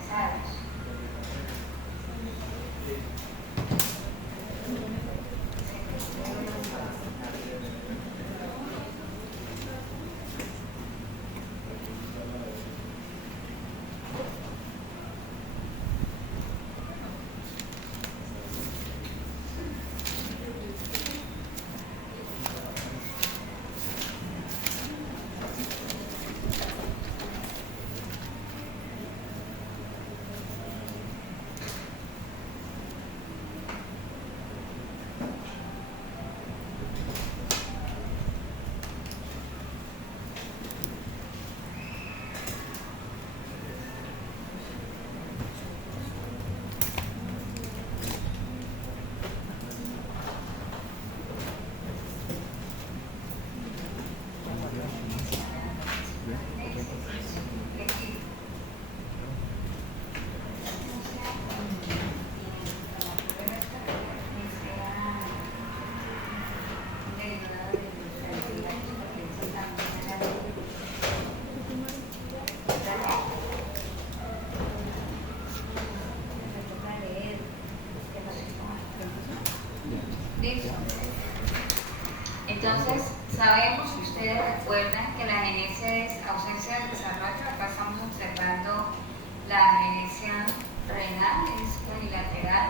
descompensados. ¿Listo? Entonces, sabemos que ustedes recuerdan que la agenesia es ausencia del desarrollo. Acá estamos observando la agenesia renal, es unilateral.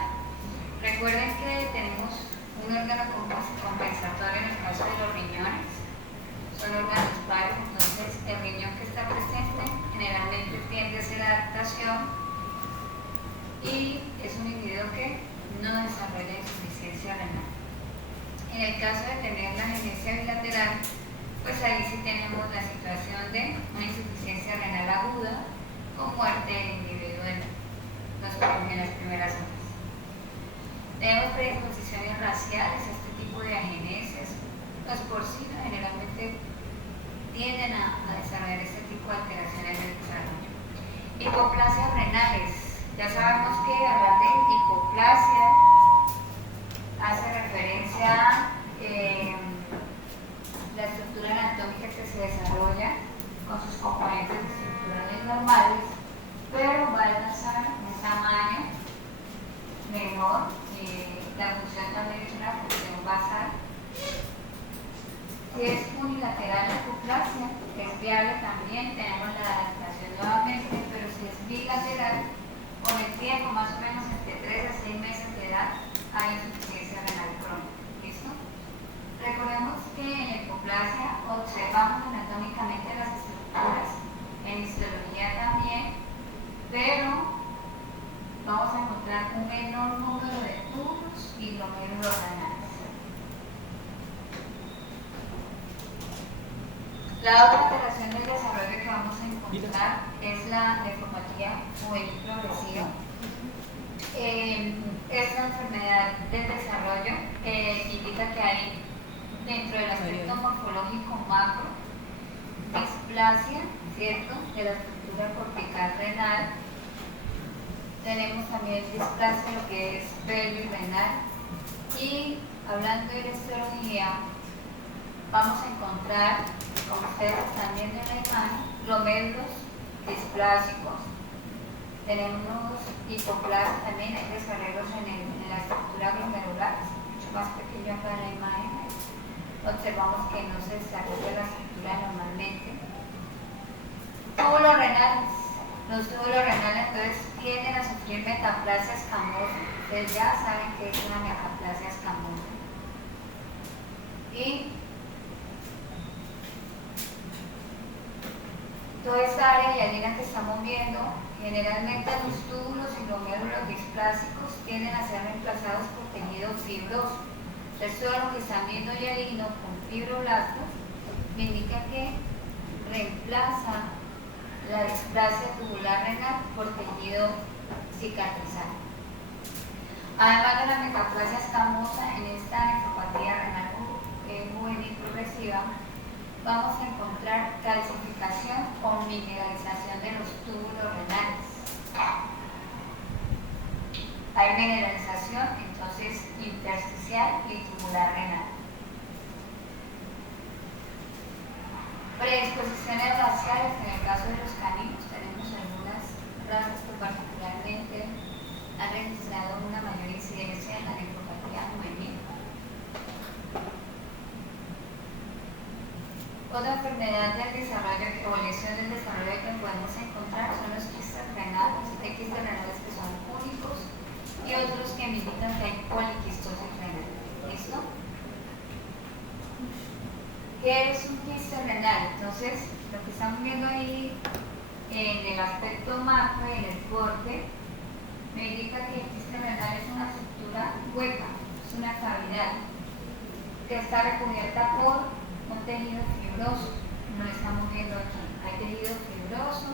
Recuerden que tenemos un órgano compensatorio en el caso de los riñones. Son órganos pares, entonces el riñón que está presente generalmente tiende a hacer adaptación y es un individuo que no desarrolla insuficiencia renal. En el caso de tener la agenesia bilateral, pues ahí sí tenemos la situación de una insuficiencia renal aguda con muerte del individuo en las primeras horas. Tenemos predisposiciones raciales a este tipo de agenesias. Los porcinos generalmente tienden a desarrollar este tipo de alteraciones del desarrollo. Hipoplasias renales. Ya sabemos que hablar de hipoplasia hace referencia a la estructura anatómica que se desarrolla con sus componentes estructurales normales, pero va a alcanzar un tamaño menor. La función también es una función basal. Si es unilateral la hipoplasia, es viable también, tenemos la adaptación nuevamente, pero si es bilateral, con el tiempo, más o menos entre 3 a 6 meses de edad, hay insuficiencia renal crónica. ¿Listo? Recordemos que en la hipoplasia observamos anatómicamente las estructuras, en histología también, pero vamos a encontrar un menor número de túbulos y glomérulos renales. La otra alteración del desarrollo que vamos a encontrar es la nefropatía juvenil progresiva. Es una enfermedad del desarrollo que indica que hay dentro del aspecto morfológico macro displasia, ¿cierto?, de la estructura cortical renal. Tenemos también displasia de lo que es pelvis renal. Y hablando de la histología, vamos a encontrar, como ustedes están viendo en la imagen, glomérulos displásicos. Tenemos hipoplasia también, hay desarrollos en la estructura glomerular, es mucho más pequeño acá en la imagen. Observamos que no se desarrolla la estructura normalmente. Túbulos renales. Los túbulos renales entonces tienden a sufrir metaplasia escamosa. Ustedes ya saben que es una metaplasia escamosa. Y toda esta área hialina que estamos viendo, generalmente los túbulos y glomérulos displásicos tienden a ser reemplazados por tejido fibroso. Entonces todo lo que están viendo hialino con fibroblastos me indica que reemplaza la displasia tubular renal por tejido cicatrizante. Además de la metaplasia escamosa, en esta nefropatía renal juvenil progresiva vamos a encontrar calcificación o mineralización de los túbulos renales. Hay mineralización entonces intersticial y tubular renal. Predisposiciones raciales, en el caso de los caninos tenemos algunas razas que participan Otra enfermedad del desarrollo o lesión del desarrollo que podemos encontrar son los quistes renales. Hay quistes renales que son únicos y otros que me indican que hay poliquistosis renal. ¿Listo? ¿Qué es un quiste renal? Entonces, lo que estamos viendo ahí en el aspecto macro y en el corte me indica que el quiste renal es una estructura hueca, es una cavidad que está recubierta por un tejido fibroso, no lo estamos viendo aquí. Hay tejido fibroso,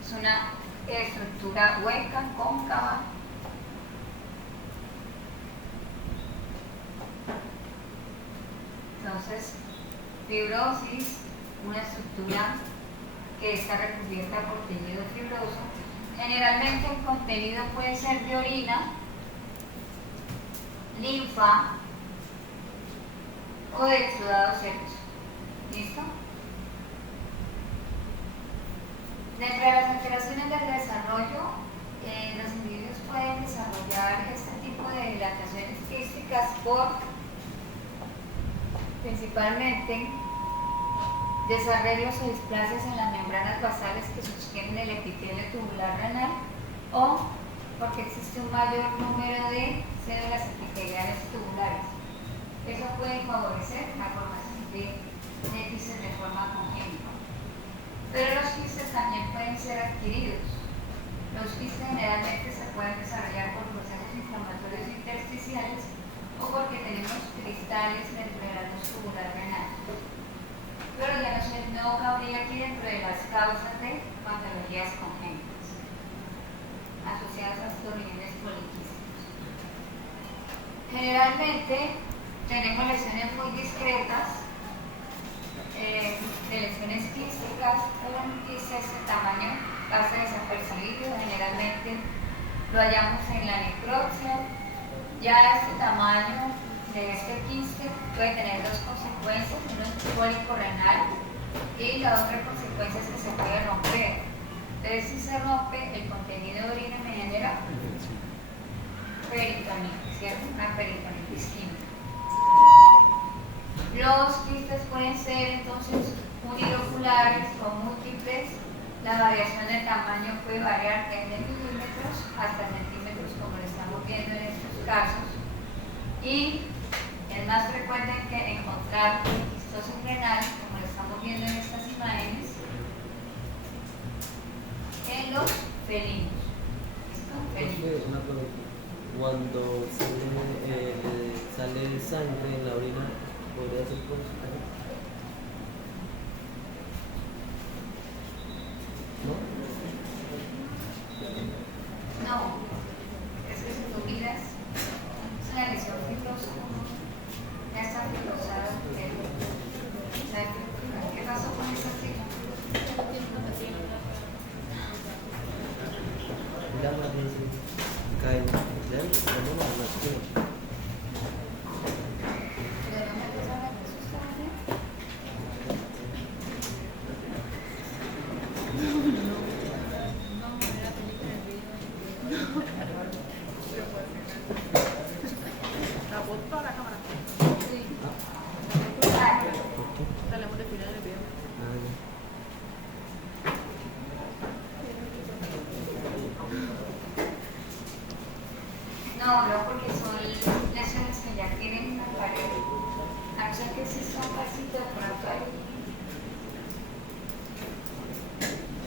es una estructura hueca, cóncava. Entonces, fibrosis, una estructura que está recubierta por tejido fibroso. Generalmente el contenido puede ser de orina, linfa o de exudados secos. ¿Listo? Dentro de las alteraciones del desarrollo, los individuos pueden desarrollar este tipo de dilataciones quísticas por principalmente desarreglos o displasias en las membranas basales que sostienen el epitelio tubular renal o porque existe un mayor número de células epiteliales tubulares. Eso puede favorecer la formación de quistes de forma congénita. Pero los quistes también pueden ser adquiridos. Los quistes generalmente se pueden desarrollar por procesos inflamatorios intersticiales o porque tenemos cristales dentro de la luz tubular renal. Pero ya no cabría aquí dentro de las causas de patologías congénitas asociadas a estos riñones poliquísticos. Generalmente tenemos lesiones muy discretas, de lesiones quísticas. Un quiste de este tamaño pasa desapercibido, generalmente lo hallamos en la necropsia. Ya este tamaño de este quiste puede tener dos consecuencias: uno es cólico renal y la otra consecuencia es que se puede romper. Entonces, si se rompe, el contenido de orina me genera peritonitis, ¿cierto? Una peritonitis química. Los quistes pueden ser entonces uniloculares o múltiples. La variación de tamaño puede variar desde milímetros hasta centímetros, como lo estamos viendo en estos casos. Y es más frecuente que encontrar poliquistosis renal, como lo estamos viendo en estas imágenes, en los felinos. ¿Listo? Felinos. Cuando sale sangre en la orina, podría ser por ¿no? No, es que si tú miras, es una lesión fibrosa. Ya está fibrosada. ¿Qué pasó con esa cita? Mira más bien si cae. No, porque son lesiones que ya tienen una pared. A no ser que exista un pasito de pronto ahí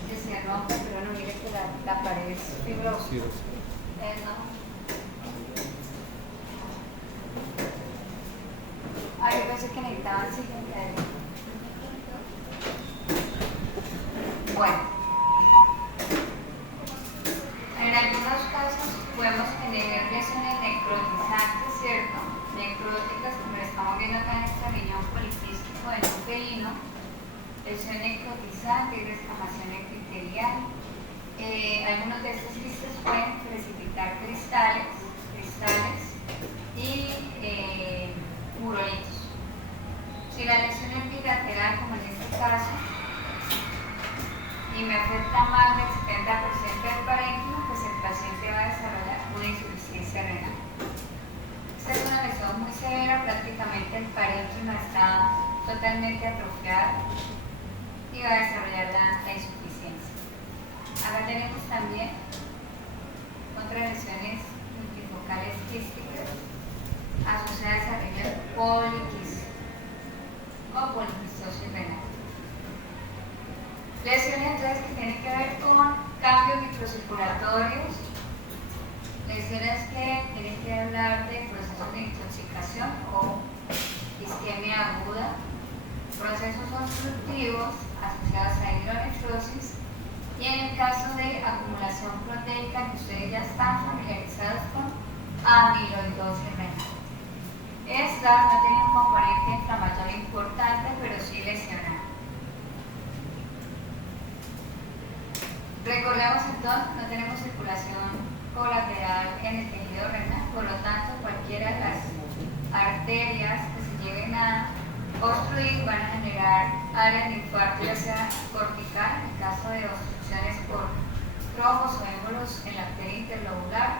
que se rompe, pero no, mire que la pared es fibrosa. No. Yo pensé que necesitaban siguiente ahí. Bueno. En algunos casos podemos tener lesiones necrotizantes, ¿cierto? Necróticas, como lo estamos viendo acá en este riñón poliquístico en un felino. Lesión necrotizante y descamación epitelial. Algunos de estos quistes pueden precipitar cristales y urolitos. Si la lesión es bilateral, como en este caso, y me afecta más del 70% del parénquima, pues el paciente va a desarrollar una insuficiencia renal. Esta es una lesión muy severa, prácticamente el parénquima está totalmente atrofiada y va a desarrollar la insuficiencia. Acá tenemos también otras lesiones multifocales quísticas asociadas a riñón poliquístico o poliquistosis renal. Lesiones entonces que tienen que ver con cambios microcirculatorios, lesiones que tienen que hablar de procesos de intoxicación o isquemia aguda, procesos obstructivos asociados a hidronefrosis y en el caso de acumulación proteica, que ustedes ya están familiarizados con amiloidosis renal. Esta no tiene un componente inflamatorio importante, pero sí lesional. Recordemos entonces, no tenemos circulación colateral en el tejido renal, por lo tanto cualquiera de las arterias que se lleguen a obstruir van a generar áreas de infarto, ya sea cortical, en el caso de obstrucciones por trombos o émbolos en la arteria interlobular.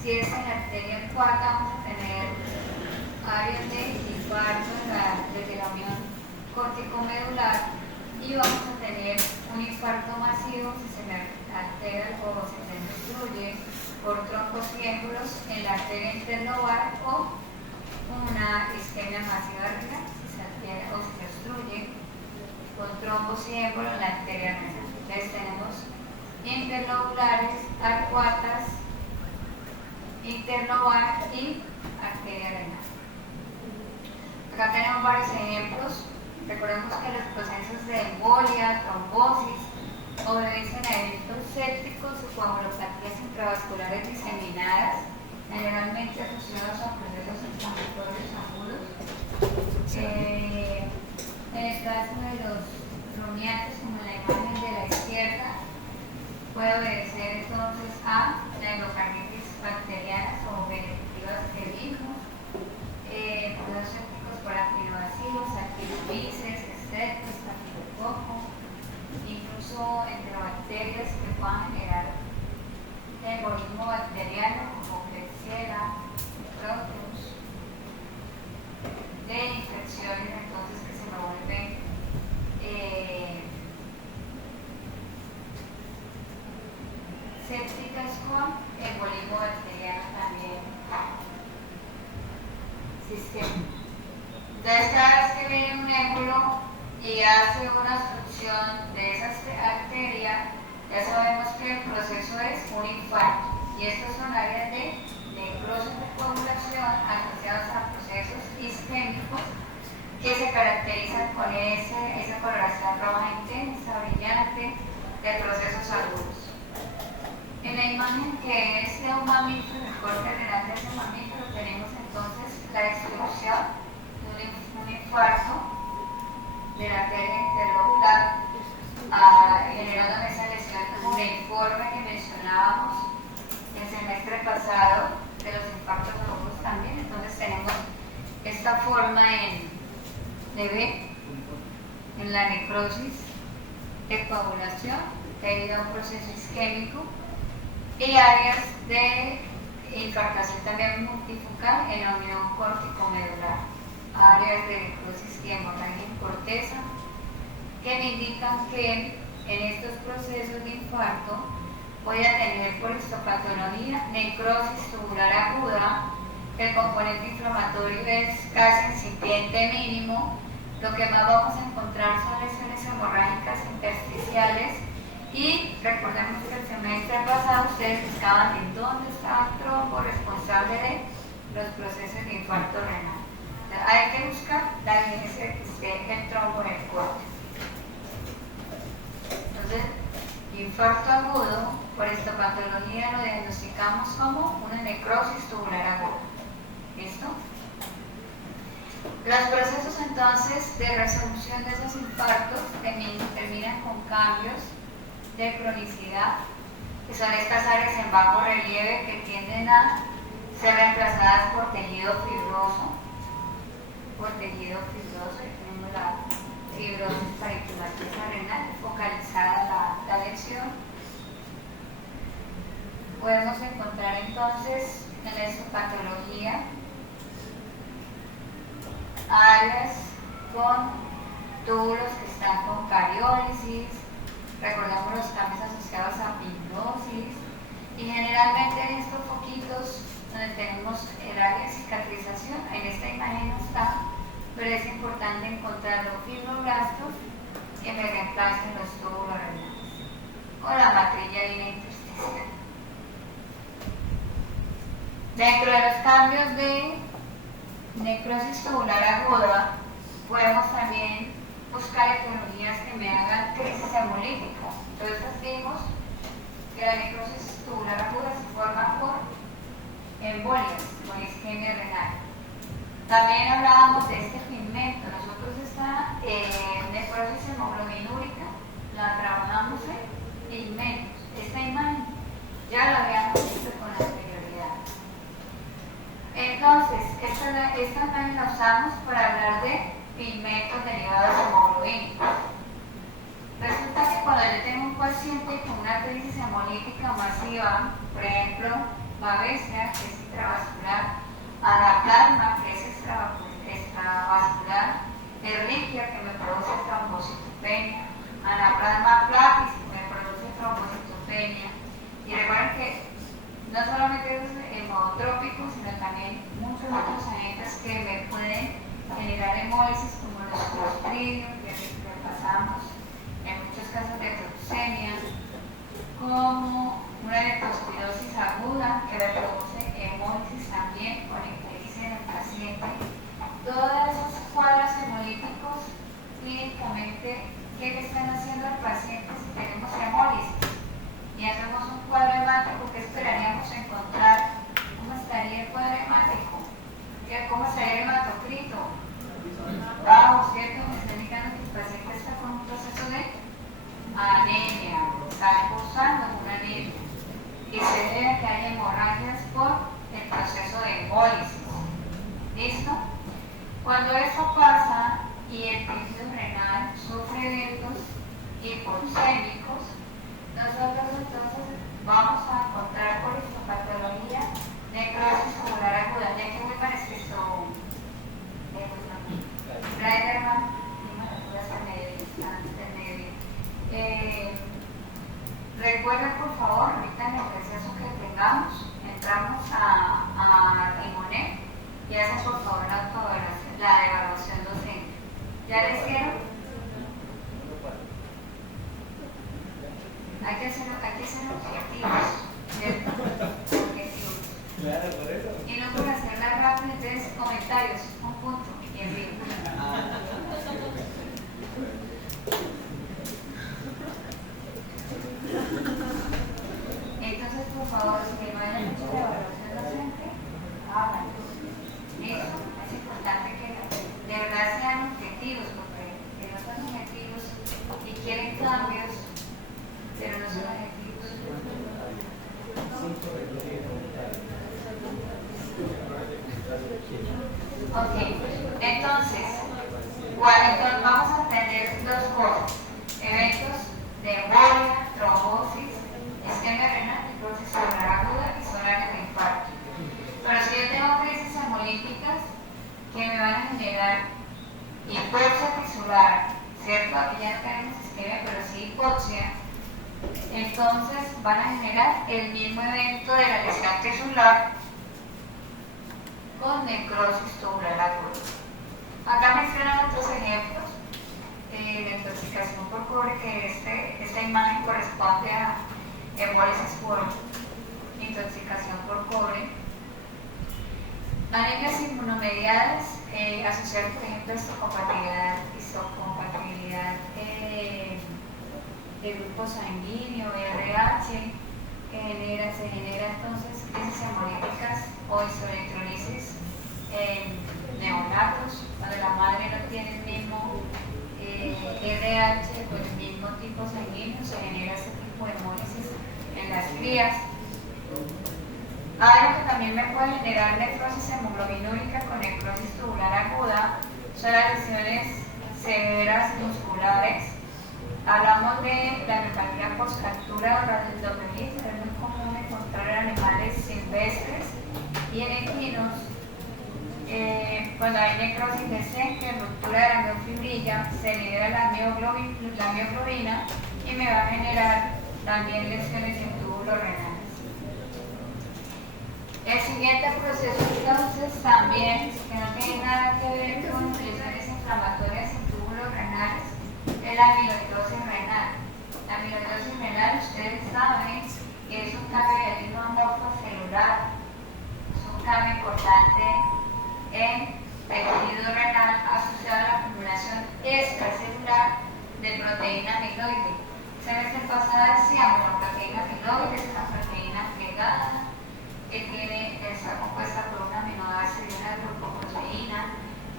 Si es en la arteria aorta, vamos a tener áreas de infarto desde la unión córtico-medular y vamos a tener un infarto masivo si se le altera o se le destruye por trombos y émbolos en la arteria interlobar o una isquemia masiva renal si se altera o se destruye con trombos y émbolos en la arteria renal. Entonces tenemos interlobulares, arcuatas, interlobar y arteria renal. Acá tenemos varios ejemplos. Recordemos que los procesos de embolia, trombosis, obedecen a eventos sépticos o coagulopatías intravasculares diseminadas, generalmente asociados a procesos inflamatorios agudos. En el caso de los rumiantes, como en la imagen de la izquierda, puede obedecer entonces a la endocarditis bacterianas o vegetativas de virus, procesos sépticos por actinobacillus, actinomyces, estreptos, estafilococo, incluso entre bacterias que puedan generar embolismo bacteriano como Klebsiella, Proteus, de infecciones entonces que se me vuelven sépticas con embolismo bacteriano también sistémico. Entonces cada vez que viene un émbolo y hace una obstrucción de esa arteria, ya sabemos que el proceso es un infarto. Y estos son áreas de necrosis de coagulación asociados a procesos isquémicos que se caracterizan con esa coloración roja intensa, brillante, de procesos agudos. En la imagen que es de un mamífero, el corte renal de ese mamífero, tenemos entonces la distribución de un infarto de la arteria interlobular, generando esa lesión uniforme que mencionábamos el semestre pasado de los infartos agudos también. Entonces tenemos esta forma de B en la necrosis de coagulación debido a un proceso isquémico y áreas de infartación también multifocal en la unión córtico-medular, áreas de necrosis y hemorragia en corteza que me indican que en estos procesos de infarto voy a tener por histopatología necrosis tubular aguda, el componente inflamatorio es casi incipiente mínimo, lo que más vamos a encontrar son lesiones hemorrágicas intersticiales y recordemos que el semestre pasado ustedes buscaban en dónde estaba el trombo responsable de los procesos de infarto renal. Entonces, hay que buscar la evidencia de que esté el trombo en el corte. Entonces, infarto agudo por histopatología lo diagnosticamos como una necrosis tubular aguda. ¿Listo? Los procesos entonces de resolución de esos infartos terminan con cambios de cronicidad, que son estas áreas en bajo relieve que tienden a ser reemplazadas por tejido fibroso. Tenemos la fibrosis parenquimatosa renal focalizada la lesión. Podemos encontrar entonces en la histopatología áreas con túbulos que están con cariólisis, recordamos los cambios asociados a fibrosis, y generalmente en estos foquitos donde tenemos el área de cicatrización, en esta imagen no está, pero es importante encontrar los fibroblastos que me reemplacen los túbulos renales o la matrilla vena intersticial. Dentro de los cambios de necrosis tubular aguda, podemos también buscar etiologías que me hagan crisis hemolítica. Entonces vimos que la necrosis tubular aguda se forma por embolias, con isquemia renal. También hablábamos de este pigmento. Nosotros esta necrosis hemoglobinúrica la trabajamos en pigmentos. Esta imagen ya la habíamos visto con anterioridad. Entonces, esta imagen la usamos para hablar de pigmentos derivados hemoglobinos. Resulta que cuando yo tengo un paciente con una crisis hemolítica masiva, por ejemplo, babesia, que es intravascular, anaplasma, que es extravascular, ehrlichia, que me produce trombocitopenia, anaplasma clapis, que me produce trombocitopenia. Y recuerden que no solamente es hemotrópico, sino también muchos otros agentes que me pueden generar hemólisis, como los clostridios, que repasamos, en muchos casos de leucemia, como una leptospirosis aguda que reproduce hemólisis también con ictericia en el paciente. Todos esos cuadros hemolíticos clínicamente, ¿qué le están haciendo al paciente si tenemos hemólisis? Y hacemos un cuadro hemático, ¿qué esperaríamos encontrar? ¿Cómo estaría el cuadro hemático? ¿Cómo estaría el hematocrito? Bajo, ¿cierto? Me está indicando que el paciente está con un proceso de anemia, está cursando una anemia, y se debe a que hay hemorragias por el proceso de hemólisis. ¿Listo? Cuando eso pasa y el tejido renal sufre eventos hipoxémicos, nosotros entonces vamos a encontrar por histopatología necrosis tubular aguda, ya que muy parecido Reiderman, recuerden por favor, ahorita en el receso que tengamos, entramos a Imonet y hacen por favor la evaluación docente. ¿Ya les hicieron? Hay que hacer objetivos, ¿cierto? Objetivos. Y no por hacerla rápido, entonces comentarios, un punto y el libro. Entonces, por favor, si no hayan hecho la evaluación docente, háganlo. Eso es importante que de verdad sean objetivos, porque si no son objetivos y quieren cambios, pero no son objetivos. Ok, entonces vamos a tener dos cosas: eventos de embolia, trombosis, isquemia renal, necrosis tubular aguda y solares de infarto. Pero si yo tengo crisis hemolíticas que me van a generar hipoxia tisular, ¿cierto? Aquí ya no tenemos isquemia, pero sí hipoxia, entonces van a generar el mismo evento de la lesión tisular con necrosis tubular aguda. Acá mencionan otros ejemplos de intoxicación por cobre, que esta imagen corresponde a hemólisis por intoxicación por cobre. Anemias inmunomediadas asociadas, por ejemplo, a histocompatibilidad de grupo sanguíneo, RH, que se genera entonces crisis hemolíticas o isoelectrolisis en neonatos, cuando la madre no tiene el mismo RH con el mismo tipo sanguíneo, se genera este tipo de hemólisis en las crías. Algo que también me puede generar necrosis hemoglobinúrica con necrosis tubular aguda son las lesiones severas musculares. Hablamos de la neuropatía postcaptura o radioendocrinismo, es muy común encontrar en animales silvestres y en equinos. Cuando hay necrosis decente, ruptura de la miofibrilla, se libera la mioglobina y me va a generar también lesiones en túbulos renales. El siguiente proceso entonces también, que no tiene nada que ver con lesiones inflamatorias en túbulos renales, es la amiloidosis renal. La amiloidosis renal, ustedes saben que es un cambio de ritmo morfocelular, es un cambio importante en tejido renal asociado a la acumulación extracelular de proteína amiloide. ¿Sabes qué pasada decíamos? La proteína amiloide es una proteína plegada que está compuesta por un aminoácido y una glucoproteína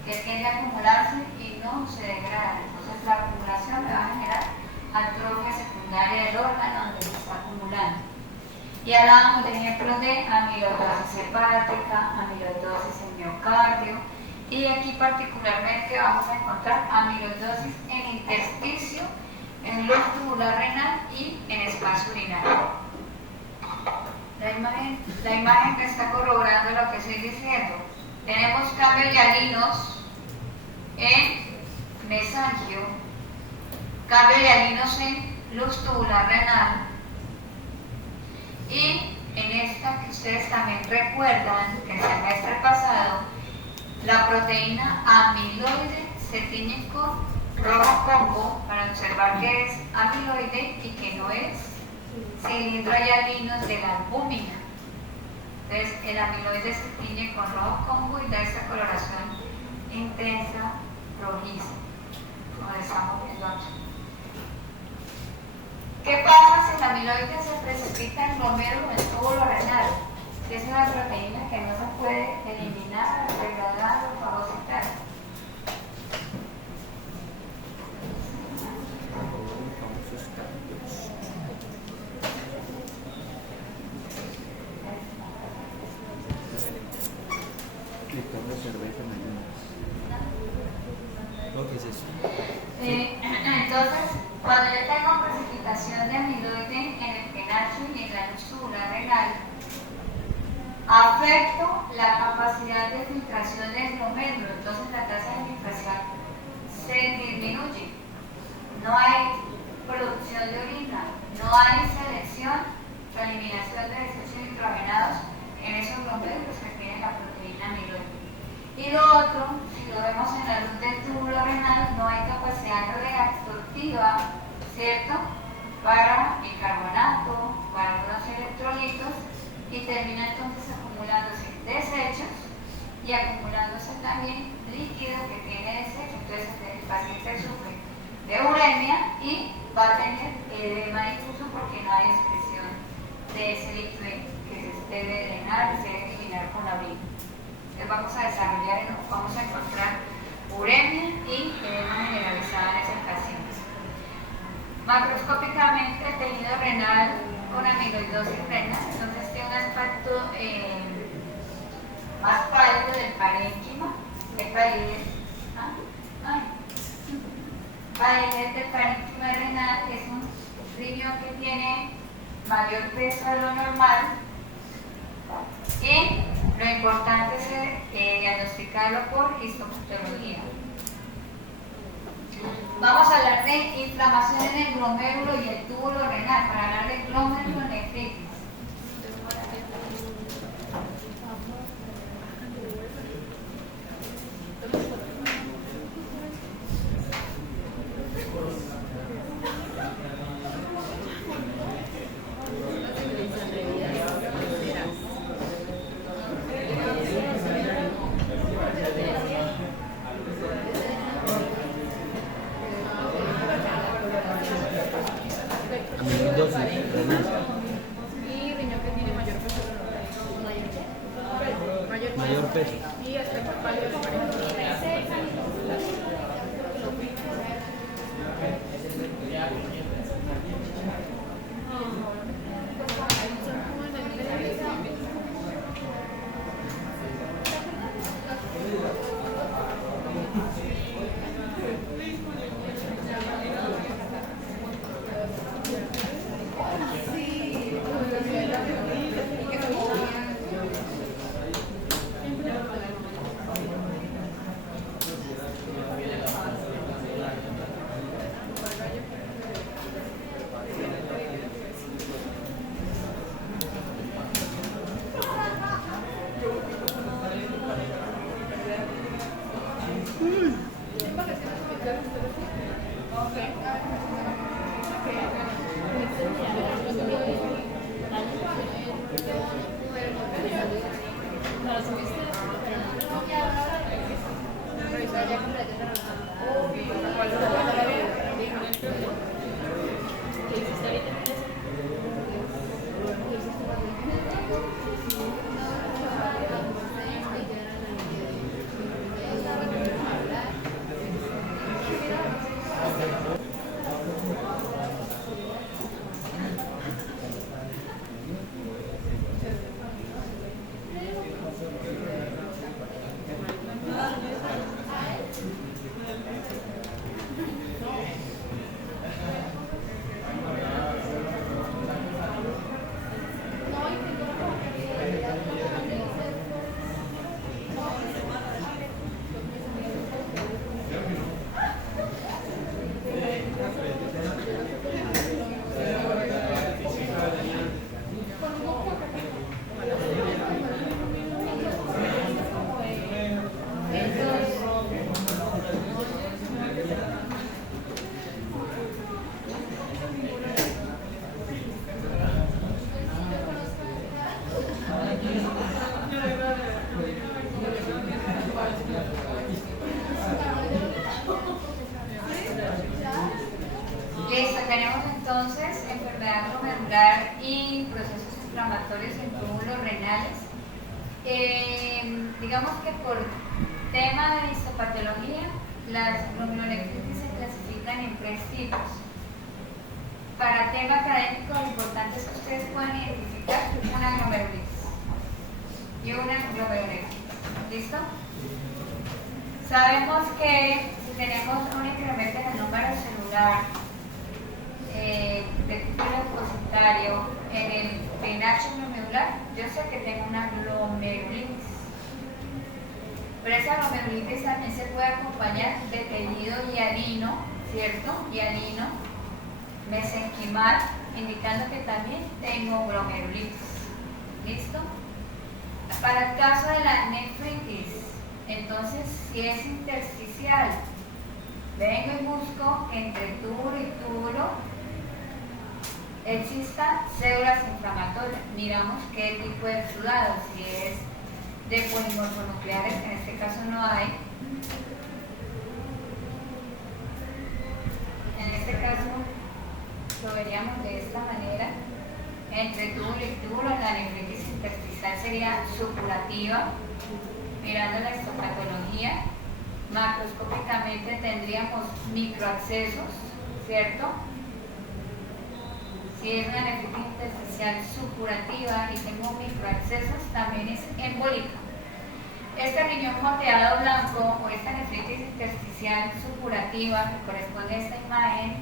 que tiende a acumularse y no se degrada. Entonces la acumulación me va a generar atrofia secundaria del órgano donde se está acumulando. Y hablábamos de ejemplos de amiloidosis hepática, amiloidosis en miocardio, y aquí particularmente vamos a encontrar amiloidosis en intersticio, en luz tubular renal y en espacio urinario. La imagen me está corroborando lo que estoy diciendo. Tenemos cambios hialinos en mesangio, cambios hialinos en luz tubular renal, y en esta que ustedes también recuerdan que el semestre pasado la proteína amiloide se tiñe con rojo congo para observar que es amiloide y que no es cilindro hialinos de la albúmina. Entonces el amiloide se tiñe con rojo congo y da esta coloración intensa rojiza, como estamos viendo aquí. ¿Qué pasa si el amiloide se precipita en glomérulo en túbulo renal? Que es una proteína que no se puede eliminar, degradar o fagocitar. ¿Qué es eso? Entonces, cuando yo tengo precipitación de amiloide en el penacho y en la luz tubular renal, afecto la capacidad de filtración del glomérulo, entonces la tasa de filtración se disminuye. No hay producción de orina, no hay selección o eliminación de desechos nitrogenados en esos glomérulos que tienen la proteína amiloide. Y lo otro, si lo vemos en la luz del túbulo renal, no hay capacidad reabsortiva, ¿cierto?, para bicarbonato, para algunos electrolitos, y termina entonces acumulándose desechos y acumulándose también líquido que tiene desechos. Entonces el paciente sufre de uremia y va a tener edema difuso porque no hay excreción de ese líquido que se debe drenar y se debe eliminar con la orina. Entonces vamos a desarrollar, vamos a encontrar uremia y edema generalizado en esas pacientes. Macroscópicamente el tejido renal con amiloidosis renal, entonces tiene un aspecto más pálido del parénquima, que palidez, palidez del parénquima renal, que es un riñón que tiene mayor peso de lo normal, y lo importante es diagnosticarlo por histopatología. Vamos a hablar de inflamación en el glomérulo y el túbulo renal, para hablar de glomerulonefritis. Amiloidosis renal. Listo, tenemos entonces enfermedad glomerular y procesos inflamatorios en túbulos renales. Digamos que por tema de histopatología, las glomerulonefritis se clasifican en 3 tipos. Para tema académico, lo importante es que ustedes puedan identificar una glomerulitis y una glomerulonefritis. ¿Listo? Sabemos que si tenemos un incremento en el número celular de tipo leucocitario en el pH glomerular, yo sé que tengo una glomerulitis. Pero esa glomerulitis también se puede acompañar de tejido hialino, ¿cierto? Hialino, mesenquimal, indicando que también tengo glomerulitis. ¿Listo? Para el caso de la nefritis, entonces, si es intersticial, vengo y busco que entre túbulo y túbulo existan células inflamatorias. Miramos qué tipo de exudado, si es de polimorfonucleares, que en este caso no hay. En este caso lo veríamos de esta manera. Entre túbulo y túbulo, la nefritis intersticial sería supurativa. Mirando la histopatología, macroscópicamente tendríamos microaccesos, ¿cierto? Si es una nefritis intersticial supurativa y tengo microaccesos, también es embólica. Este riñón moteado blanco o esta nefritis intersticial supurativa, que corresponde a esta imagen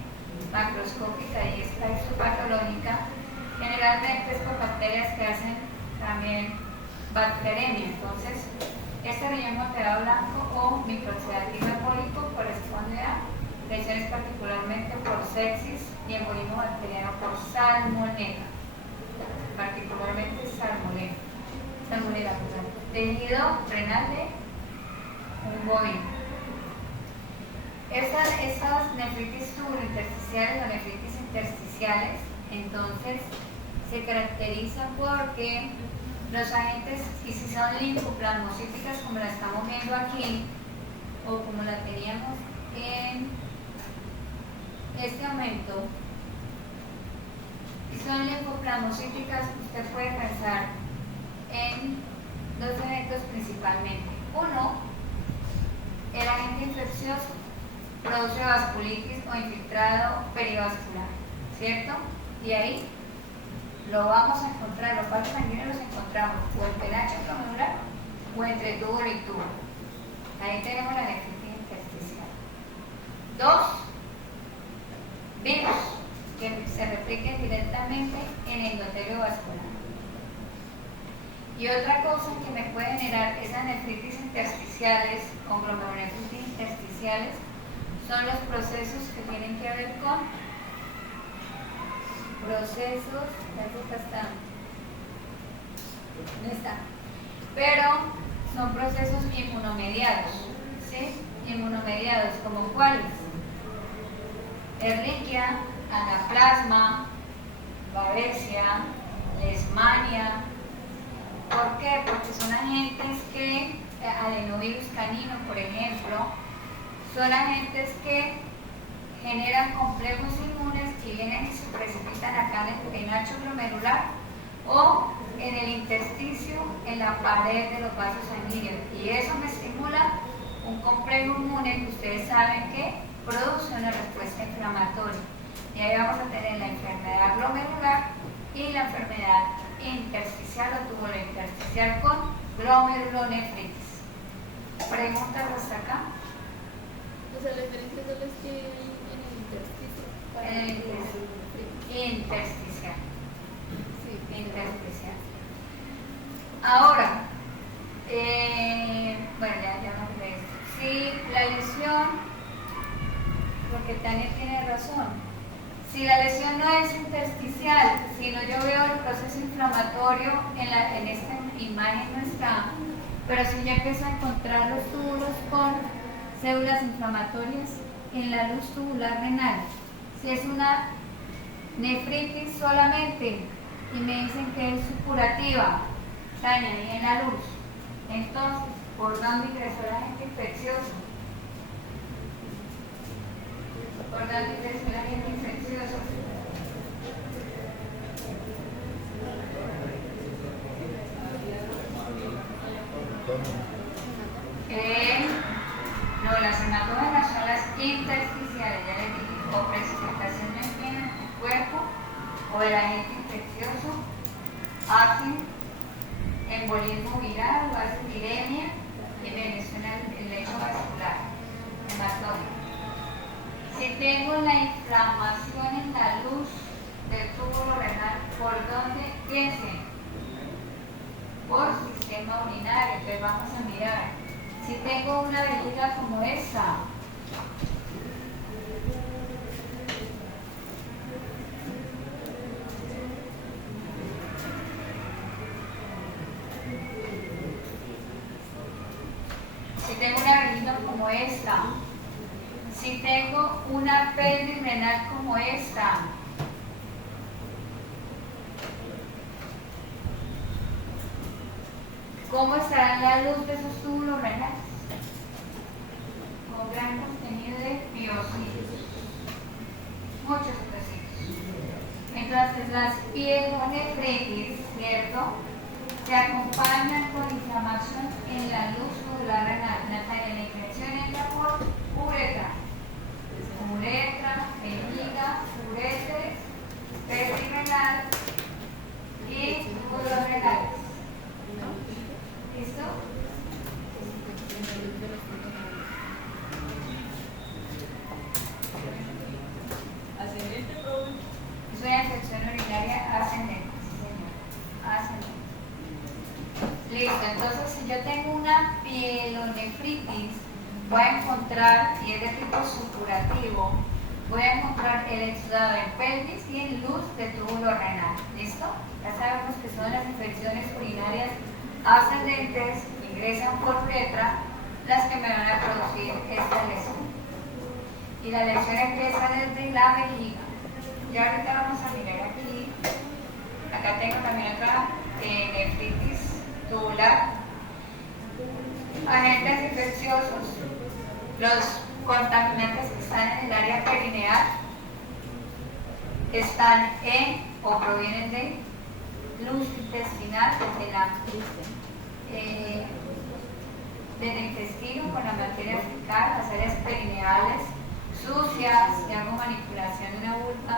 macroscópica y esta histopatológica, generalmente es por bacterias que hacen también bacteremia. Entonces, este riñón moteado blanco o microoxidativo embólico corresponde a lesiones particularmente por sepsis y embolismo bacteriano por salmonela, particularmente salmonela, tejido renal de un bovino. Estas nefritis tubulointersticiales o nefritis intersticiales, entonces, se caracterizan porque los agentes, y si son linfoplasmocíticas como la estamos viendo aquí, o como la teníamos en este momento, si son linfoplasmocíticas, usted puede pensar en 2 eventos principalmente. Uno, el agente infeccioso produce vasculitis o infiltrado perivascular, ¿cierto? Y ahí lo vamos a encontrar, los vasos sanguíneos los encontramos o en pH glomerular o entre túbulo y túbulo. Ahí tenemos la nefritis intersticial. 2, virus que se repliquen directamente en el endotelio vascular. Y otra cosa que me puede generar esas nefritis intersticiales o glomerulonefritis intersticiales son los procesos que tienen que ver con procesos, ¿dónde está? Pero son procesos inmunomediados, ¿sí? Inmunomediados mediados, como cuáles: Ehrlichia, Anaplasma, Babesia, Leishmania. ¿Por qué? Porque son agentes que, adenovirus canino, por ejemplo, son agentes que generan complejos inmunes que vienen y se precipitan acá en el penacho glomerular o en el intersticio, en la pared de los vasos sanguíneos, y eso me estimula un complejo inmune que ustedes saben que produce una respuesta inflamatoria, y ahí vamos a tener la enfermedad glomerular y la enfermedad intersticial o tubulointersticial con glomerulonefritis. ¿Preguntas hasta acá? O sea, la diferencia solo es que en el intersticio. En el intersticial. Sí. Intersticial. Ahora, bueno, ya no crees. Si la lesión, porque Tania tiene razón, si la lesión no es intersticial, sino yo veo el proceso inflamatorio en esta imagen no está, pero si yo empiezo a encontrar los túbulos con células inflamatorias en la luz tubular renal, si es una nefritis solamente y me dicen que es supurativa, Tania, y en la luz, entonces, ¿por dónde ingresó el agente infeccioso? ¿Por dónde ingresó el agente infeccioso? No, las hematógenas son las intersticiales, ya les dije, o precipitación de piel en tu cuerpo, o el agente infeccioso, hacen embolismo viral o hacen viremia y Venezuela el lecho vascular, hematógeno. Si tengo la inflamación en la luz del túbulo renal, ¿por dónde piensen? Por sistema urinario. Entonces vamos a mirar. Si tengo una vejiga como esta, si tengo una vejiga como esta, si tengo una pelvis renal como esta, ¿cómo estará la luz de esos túbulos renales? Con gran contenido de biocitos, muchos biocitos. Entonces las pielonefritis, ¿cierto?, se acompañan con inflamación en la luz tubular renal. Natalia, la infección entra por uretra, vejiga, uretres, pelvis renal y túbulos renales. ¿Listo? ¿Ascendente, profe? Es una infección urinaria ascendente, sí señor, ascendente. Listo, entonces si yo tengo una pielonefritis, voy a encontrar, y es de tipo supurativo, voy a encontrar el exudado en pelvis y en luz de túbulo renal. ¿Listo? Ya sabemos que son las infecciones urinarias ascendentes, ingresan por uretra, las que me van a producir esta lesión. Y la lesión empieza desde la vejiga. Ya ahorita vamos a mirar aquí. Acá tengo también otra nefritis tubular. Agentes infecciosos, los contaminantes que están en el área perineal están en o provienen de luz intestinal, del intestino con la materia fecal, las áreas perineales sucias, si hago manipulación de una vulva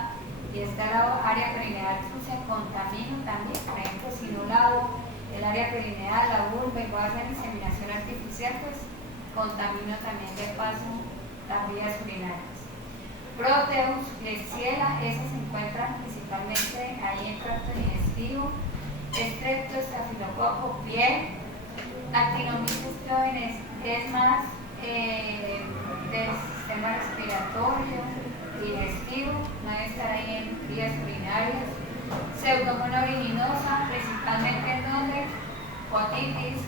y está la área perineal sucia, contamino también. Por ejemplo, si no lavo el área perineal, la vulva, y voy a hacer inseminación artificial, pues contamino también de paso las vías urinarias. Proteus, Klebsiella, esas se encuentran principalmente ahí en el tracto digestivo. Streptostafilococo, piel. Actinomyces jóvenes es más del sistema respiratorio, digestivo, no debe estar ahí en vías urinarias. Pseudomonas originosa, principalmente en donde otitis,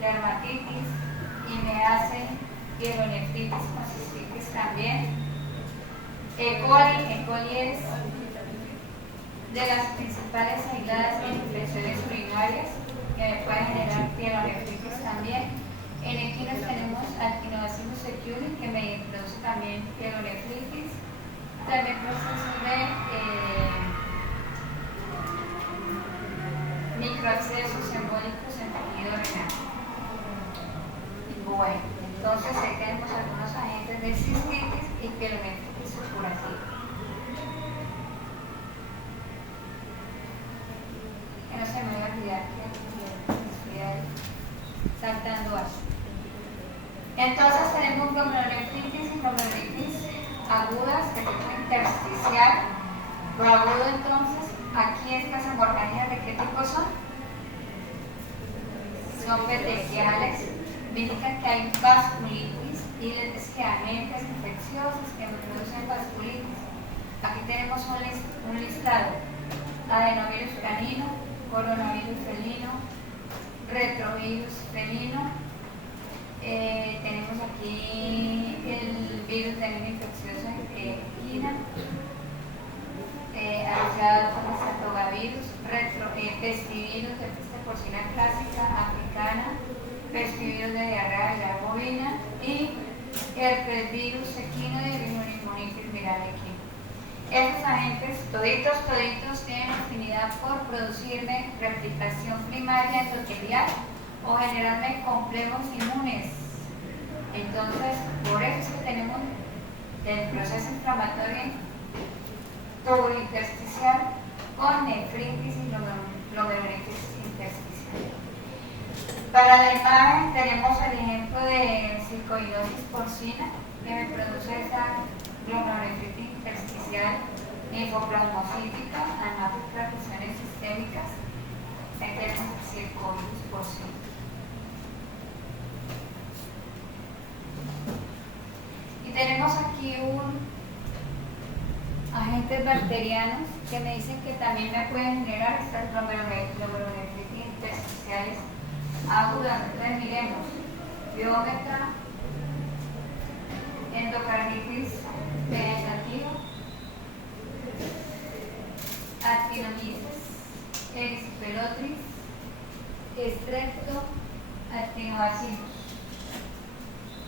dermatitis, y me hace pielonefritis con cistitis también. E. coli es de las principales aisladas en infecciones urinarias que pueden generar pielonefritis también. En equinos tenemos Actinobacillus seculi, que me produce también pielonefritis. También procesos de microaccesos embólicos en tejido renal. Bueno, entonces ahí tenemos algunos agentes de cistitis y pielonefritis supurativa. Que no se me vaya a olvidar que estoy ahí saltando algo. Entonces tenemos glomerulonefritis y glomerulitis agudas de tipo intersticial. Lo agudo, entonces, aquí estas hemorragias, ¿de qué tipo son? Son petequiales, indican que hay vasculitis y es que agentes infecciosos que producen vasculitis. Aquí tenemos un listado: adenovirus canino, coronavirus felino, retrovirus felino. Tenemos aquí el virus de anemia infecciosa equina, asociado con el cetogavirus, pestivirus de peste porcina clásica africana, pestivirus de diarrea viral bovina y herpesvirus equino de pneumonitis viral equina. Estos agentes, toditos, tienen afinidad por producirme replicación primaria endotelial o generarme complejos inmunes. Entonces, por eso es que tenemos el proceso inflamatorio tubulointersticial con nefritis y glomerulitis intersticial. Para la imagen tenemos el ejemplo de circoidosis porcina, que me produce esa glomerulitis intersticial linfoplasmocítica, además de transfusiones sistémicas. Ahí tenemos el circoidosis porcina. Y tenemos aquí agentes bacterianos que me dicen que también me pueden generar estas glomerulonefritis intersticiales agudas. Entonces miremos: biómetra, endocarditis vegetativa, actinomitis, erisipelotris, estrepto, actinobacillus.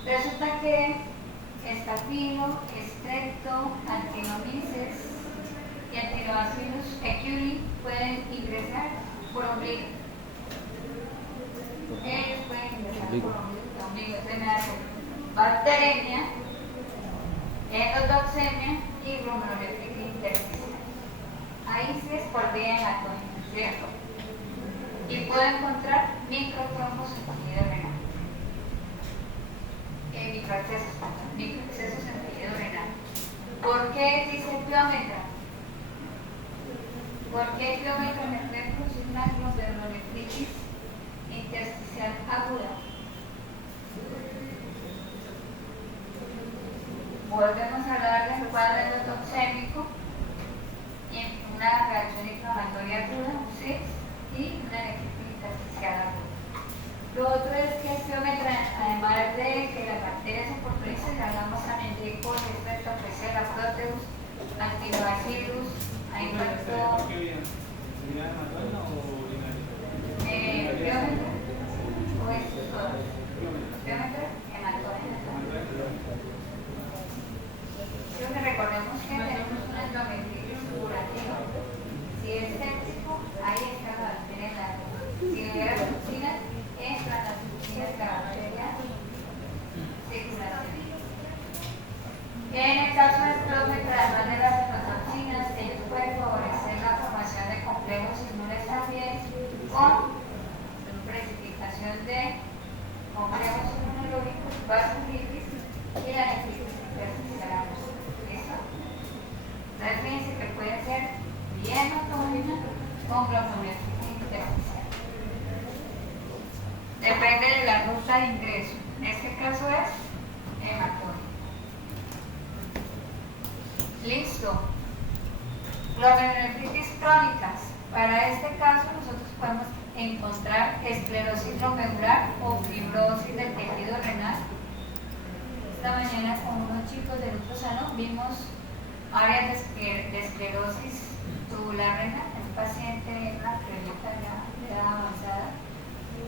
Resulta que estafilo, estrepto, actinomices y actinobacillus eculi pueden ingresar por ombligo. Ellos pueden ingresar por ombligo. Entonces me da bacteremia, endotoxemia y glomerulonefritis intersticial. Ahí se espolvea en la tónica, ¿cierto? Y puedo encontrar microtrombos en tejido renal. Microaccesos en tejido renal. ¿Por qué dice biómetra? Porque el biómetro me puede producir una glomerulonefritis intersticial aguda. Volvemos a hablar del cuadro endotoxémico y una reacción inflamatoria aguda, ¿sí? Y una nefritis intersticial aguda. Lo otro es que el biómetro, además de que las bacterias se oportunicen, hablamos también de cosas, la proteus, actinobacillus, hay muerto. Biómetro, o es todo. Biómetro, hematógeno. Creo que recordemos que tenemos un endometritis supurativo. Si es séptico, ahí está la bacteria. Si hubiera toxinas, entran las toxinas de la bacteria circulación. En el caso del biómetro, además de las toxinas, ellos pueden favorecer la formación de complejos inmunes también con precipitación de complejos inmunológicos, vasculitis y la nefritis intersticial. ¿Listo? Entonces fíjense que puede ser bien notógena con glomerulonefritis intersticial. Depende de la ruta de ingreso. En este caso es hematógeno. Listo. Glomerulonefritis crónicas. Para este caso nosotros podemos encontrar esclerosis glomerular o fibrosis del tejido renal esta mañana con unos chicos del otro salón vimos áreas de esclerosis tubular renal, un paciente de una cremita ya de edad avanzada.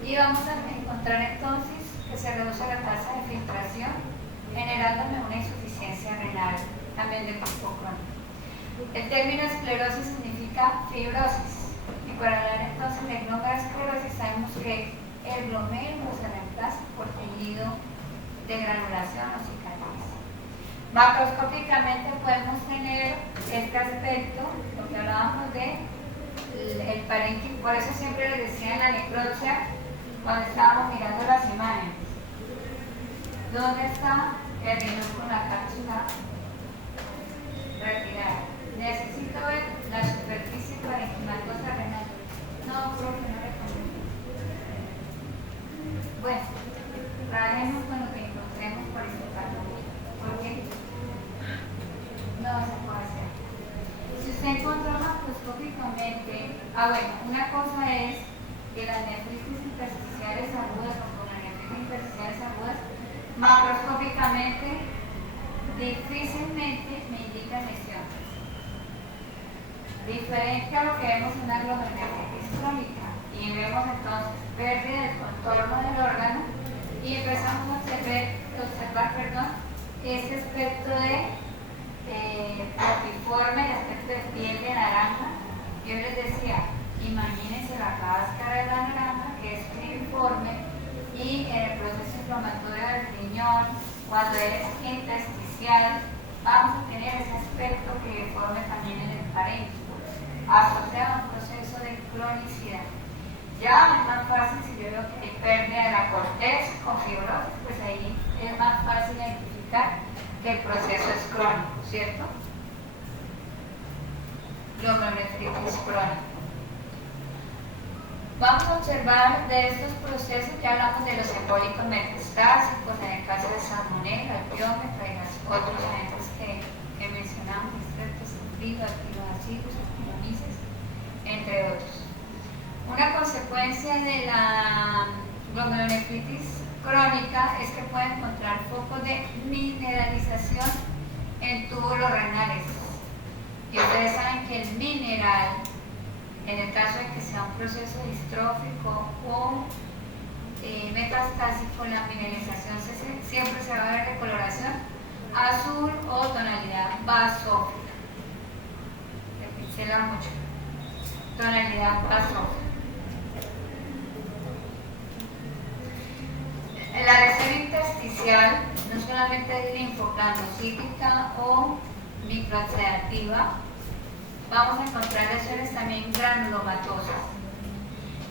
Y vamos a encontrar entonces que se reduce la tasa de filtración, generándome una insuficiencia renal, también de tipo crónico. El término esclerosis significa fibrosis, y para hablar entonces de glomerulosclerosis sabemos que el glomérulo se reemplaza por tejido de granulación o cicatriz. Macroscópicamente podemos tener este aspecto, lo que hablábamos de el parénquima, por eso siempre les decía en la necropsia, cuando estábamos mirando las imágenes, ¿dónde está el riñón con la cápsula retirada? Necesito ver la superficie parenquimatosa renal. No, profe, no le conviene. Bueno, trabajemos con lo que encontremos por explicarlo. ¿Por qué? No se puede hacer. Si usted encontró macroscópicamente, bueno, una cosa es que las nefritis intersticiales agudas o con las nefritis intersticiales agudas, macroscópicamente, difícilmente me indican lesiones. Diferente a lo que vemos en una glomerulonefritis crónica, y vemos entonces pérdida del contorno del órgano y empezamos a observar este aspecto de platiforme, el aspecto de piel de naranja. Yo les decía, imagínense la cáscara de la naranja que es filiforme, y en el proceso inflamatorio del riñón, cuando es intersticial, vamos a tener ese aspecto filiforme también en el parénquima, asociado a un proceso de cronicidad. Ya es más fácil, si yo veo que hay pérdida de la corteza con fibrosis, pues ahí es más fácil identificar que el proceso es crónico, ¿cierto? Glomerulonefritis crónica. Vamos a observar de estos procesos, ya hablamos de los embólicos metastásicos, en el caso de salmonela, alpiómetra y los otros agentes que mencionamos, estreptococcus, actinobacillus, actinomyces, entre otros. Una consecuencia de la glomerulonefritis crónica es que puede encontrar focos de mineralización en túbulos renales. Y ustedes saben que el mineral, en el caso de que sea un proceso distrófico o metastásico, la mineralización siempre se va a ver de coloración azul o tonalidad basófica. Se pixela mucho. Tonalidad basófica. La lesión intersticial no solamente es linfoplanocítica o microacreativa, vamos a encontrar lesiones también granulomatosas.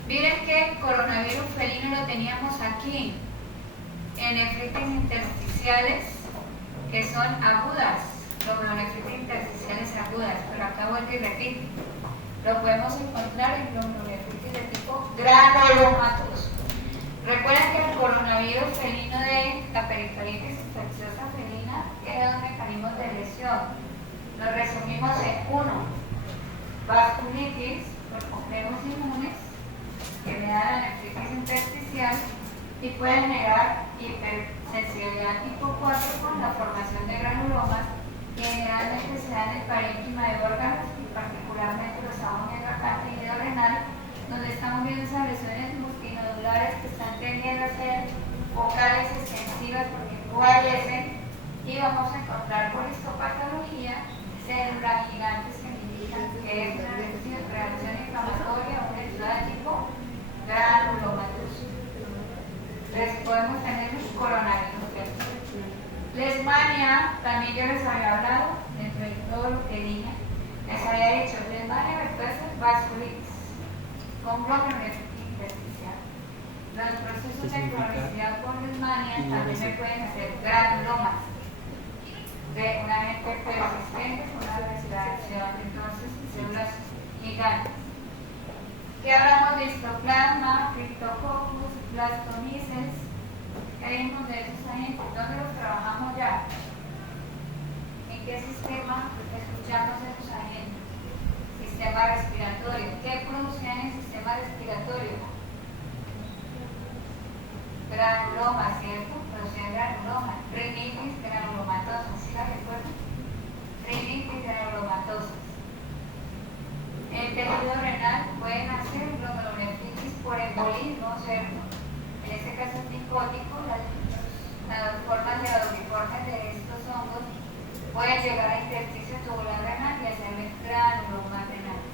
Miren que el coronavirus felino lo teníamos aquí, en nefritis intersticiales que son agudas, glomerulonefritis intersticiales agudas, pero acá vuelvo y repito, lo podemos encontrar en glomerulonefritis de tipo granulomatoso. Recuerden que el coronavirus felino de la peritoneititis infecciosa felina tiene dos mecanismos de lesión. Los resumimos en uno: vasculitis por complejos inmunes, que me da la nefritis intersticial y puede generar hipersensibilidad tipo 4 con la formación de granulomas, que generalmente se da en el parénquima de órganos, y particularmente lo estamos viendo acá en el renal, donde estamos viendo esas lesiones multinodulares que están tendiendo a ser focales extensivas porque coalescen, y vamos a encontrar por histopatología células gigantes que me indican que es una reacción inflamatoria o una enfermedad de tipo granulomatoso. Entonces podemos tener un coronavirus. Leishmania, también yo les había hablado, dentro de todo lo que dije, les había dicho, Leishmania vertosa vasculitis con glomerulonefritis intersticial. Los procesos de cronicidad con Leishmania también me pueden hacer granulomas de un agente persistente con una reacción entonces de células gigantes. ¿Qué hablamos de histoplasma, cryptococcus, blastomyces? ¿Qué vimos de esos agentes? ¿Dónde los trabajamos ya? ¿En qué sistema escuchamos esos agentes? Sistema respiratorio. ¿Qué producían en el sistema respiratorio? Granuloma, ¿cierto? Producían granuloma. Rinitis llegar a intersticio tubular renal y hacerle granulomas renales.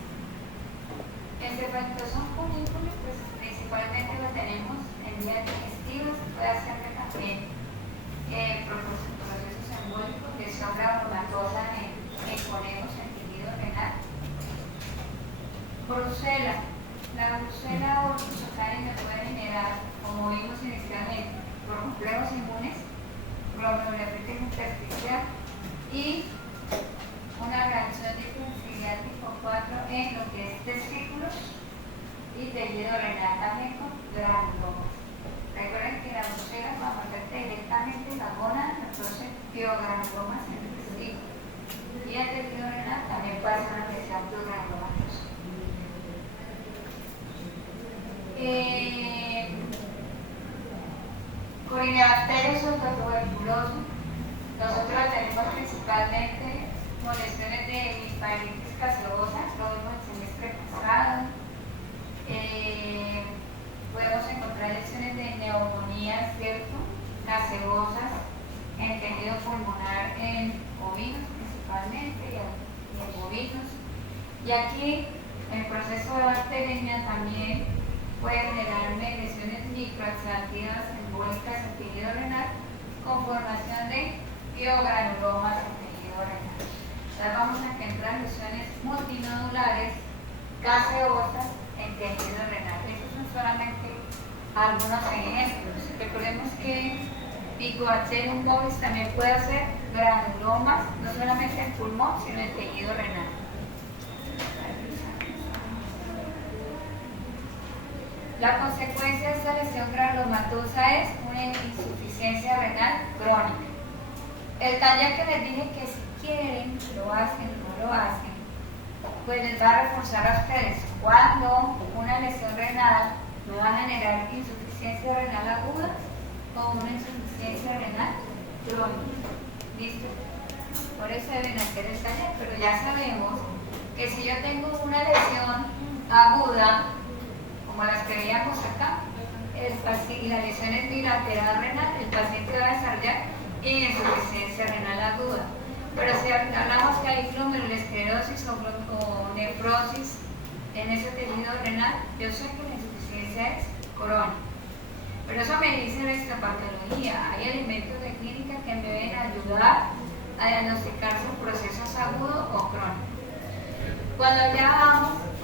El cefalotosón cunífero, pues principalmente lo tenemos en vías digestivas, puede hacerle también procesos embólicos, lesión granulomatosa en conejos en tejido renal. Brucela. La brucela o brucosacaria puede generar, como vimos inicialmente, por complejos inmunes, glomerulonefritis intersticial y una reacción de diferencialidad tipo 4 en lo que es testículos y tejido renal también con granulomas. Recuerden que la brucela, cuando afecta directamente la gónada, produce biogranulomas en el testículo. Y el tejido renal también puede ser una lesión biogranulomatosa. Corinebacterias o tuberculosis. Nosotros tenemos principalmente como lesiones de milparitis gaseosa, lo vimos el semestre pasado. Podemos encontrar lesiones de neumonía, ¿cierto? Gaseosas en tejido pulmonar en ovinos principalmente y en bovinos. Y aquí el proceso de bacteremia también puede generarme lesiones microexudativas embólicas en tejido renal con formación de biogranulomas en tejido renal. Entonces vamos a encontrar lesiones multinodulares gaseosas en tejido renal. Estos son solamente algunos ejemplos. Recordemos que Mycobacterium bovis también puede hacer granulomas, no solamente en pulmón, sino en tejido renal. La consecuencia de esta lesión granulomatosa es una insuficiencia renal crónica. El taller que les dije que si quieren, lo hacen o no lo hacen, pues les va a reforzar a ustedes cuando una lesión renal me va a generar insuficiencia renal aguda o una insuficiencia renal crónica. ¿Listo? Por eso deben hacer el taller, pero ya sabemos que si yo tengo una lesión aguda, como las que veíamos acá, y la lesión es bilateral renal, el paciente va a desarrollar insuficiencia renal aguda. Pero si hablamos que hay glomerulosclerosis o nefrosis en ese tejido renal, yo sé que la insuficiencia es crónica. Pero eso me dice la histopatología. Hay elementos de clínica que me deben ayudar a diagnosticar si el proceso es agudo o crónico. Cuando ya vamos a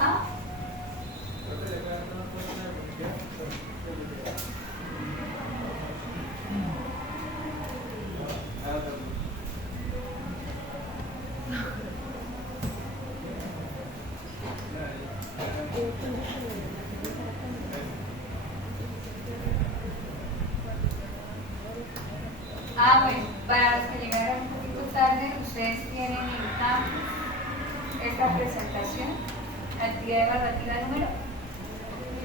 bueno, para los que llegaron un poquito tarde, ustedes tienen en campus esta presentación, actividad evaluativa número.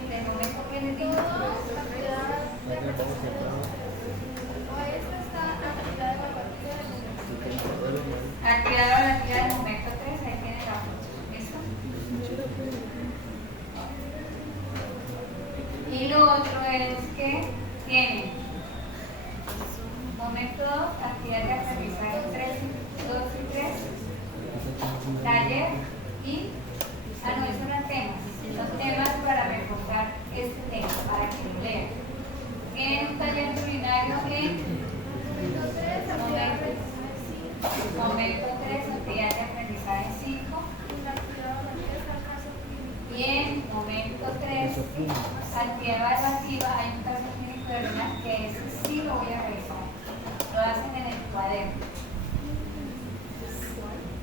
De momento que les digo. Actividad evaluativa del momento 3, ahí tienen la foto. ¿Listo? Y lo otro es que tienen momento 2, actividad de aprendizaje 3, 2 y 3, taller y no, esos eran temas, son temas para reforzar este tema, para que lo lean. Tienen un taller culinario en momento 3, actividad de aprendizaje 5, y en momento 3, actividad evaluativa, hay un caso clínico de renal que ese sí lo voy a revisar. Lo hacen en el cuaderno.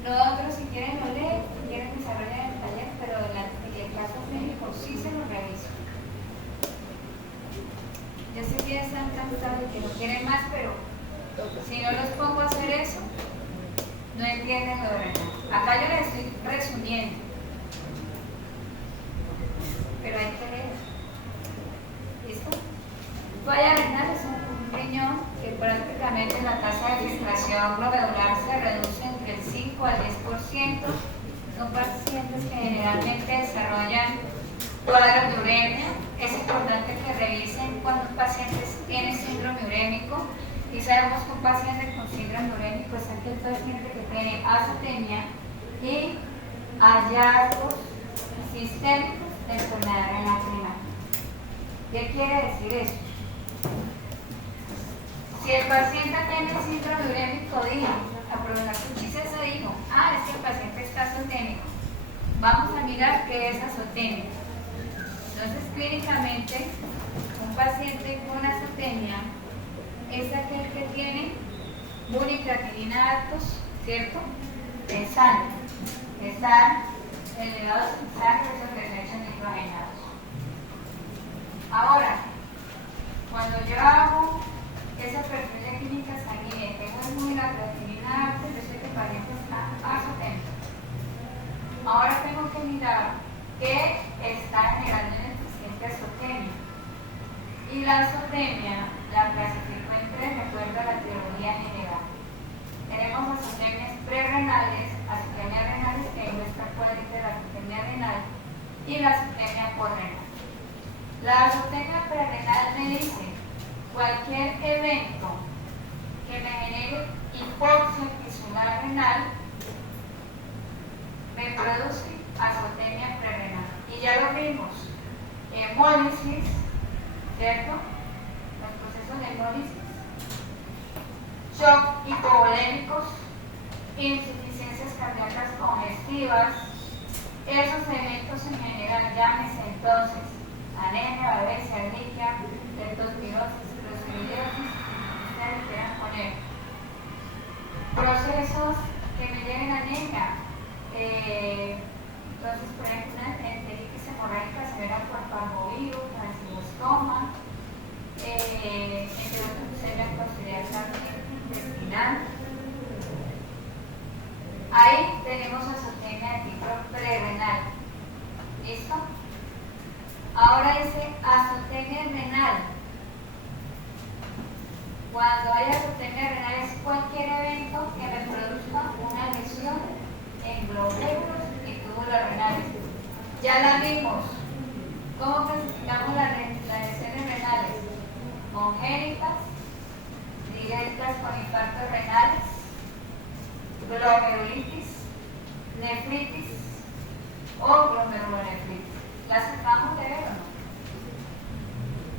Lo otro, si quieren lo leen, si quieren desarrollar el taller, pero el caso clínico sí se lo reviso. Yo sé que ya están cansados de que no quieren más, pero si no los pongo a hacer eso, no entienden lo de renal. Acá yo les estoy resumiendo, pero hay que leer. ¿Listo? Falla renal es un riñón que prácticamente la tasa de filtración glomerular se reduce entre el 5 al 10%. Son pacientes que generalmente desarrollan cuadros de uremia. Es importante que revisen cuando un paciente tiene síndrome urémico, y sabemos que un paciente con síndrome urémico es aquel paciente que tiene azotemia y hallazgos sistémicos de enfermedad renal primaria. ¿Qué quiere decir eso? Si el paciente tiene síndrome urémico, dijo, la profesora Cuchis eso dijo, es que el paciente está azotémico. Vamos a mirar qué es azotemia. Entonces, clínicamente, un paciente con azotemia es aquel que tiene bulicreatinina altos, ¿cierto? En sangre. Están elevados en sangre, esos desechos nitrogenados. Ahora, cuando yo hago ese perfil de química sanguínea y tengo muy la creatinina alta, yo sé que el paciente está azotémico. Ahora tengo que mirar qué está generando en el paciente azotemia. Y la azotemia la clasifico en tres, de acuerdo a la teoría general. Tenemos azotemias prerrenales, azotemias renales, que ahí no está cuadrita la azotemia renal, y la azotemia porrenal. La azotemia prerrenal me dice cualquier evento que me genere hipoxia tisular renal me produce azotemia prerrenal. Y ya lo vimos, hemólisis, ¿cierto? Los procesos de hemólisis, shock hipovolémicos, insuficiencias cardíacas congestivas, esos eventos en general, llámese entonces anemia, babesia, arritmia, leptospirosis, clostridiosis, ustedes quieran poner. Procesos que me lleven a anemia, entonces, por ejemplo, una enteritis hemorrágica severa por parvovirus, carcinostoma, entre otros, severa clostridial intestinal. Ahí tenemos azotemia de tipo prerrenal. ¿Listo? Ahora dice azotemia renal. Cuando hay azotemia renal es cualquier evento que me produzca una lesión en glomérulos y túbulos renales. Ya la vimos. ¿Cómo clasificamos las lesiones renales? Congénitas, directas con infartos renales, glomerulitis, nefritis o glomerulonefritis. ¿Las acabamos de ver o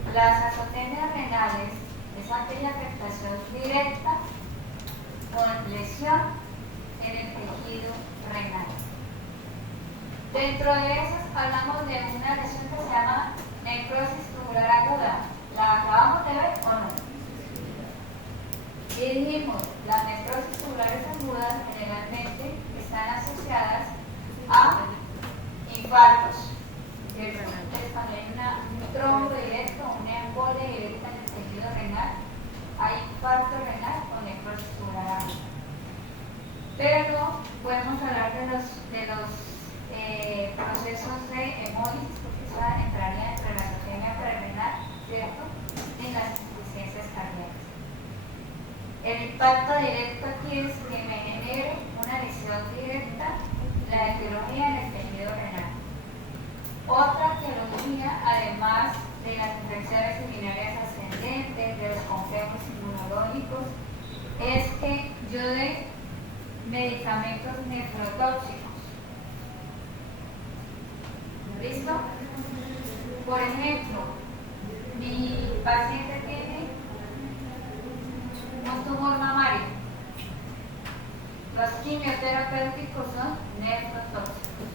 no? Las azotemias renales es aquella afectación directa con lesión en el tejido renal. Dentro de esas hablamos de una lesión que se llama necrosis tubular aguda. ¿La acabamos de ver o no? Y dijimos, las necrosis tubulares agudas generalmente están asociadas a infartos. Entonces, cuando hay un trombo directo, una embolia directa en el tejido renal, hay infarto renal o necrosis tubular aguda. Pero podemos hablar de los procesos de hemólisis, porque eso entraría entre la azotemia prerrenal, ¿cierto? Y las insuficiencias cardíacas. El impacto directo aquí es que me genere una lesión directa, la etiología en el tejido renal. Otra etiología, además de las infecciones urinarias ascendentes, de los complejos inmunológicos, es que yo dé medicamentos nefrotóxicos. ¿Listo? Por ejemplo, mi paciente tiene un tumor mamario. Los quimioterapéuticos son nefrotóxicos.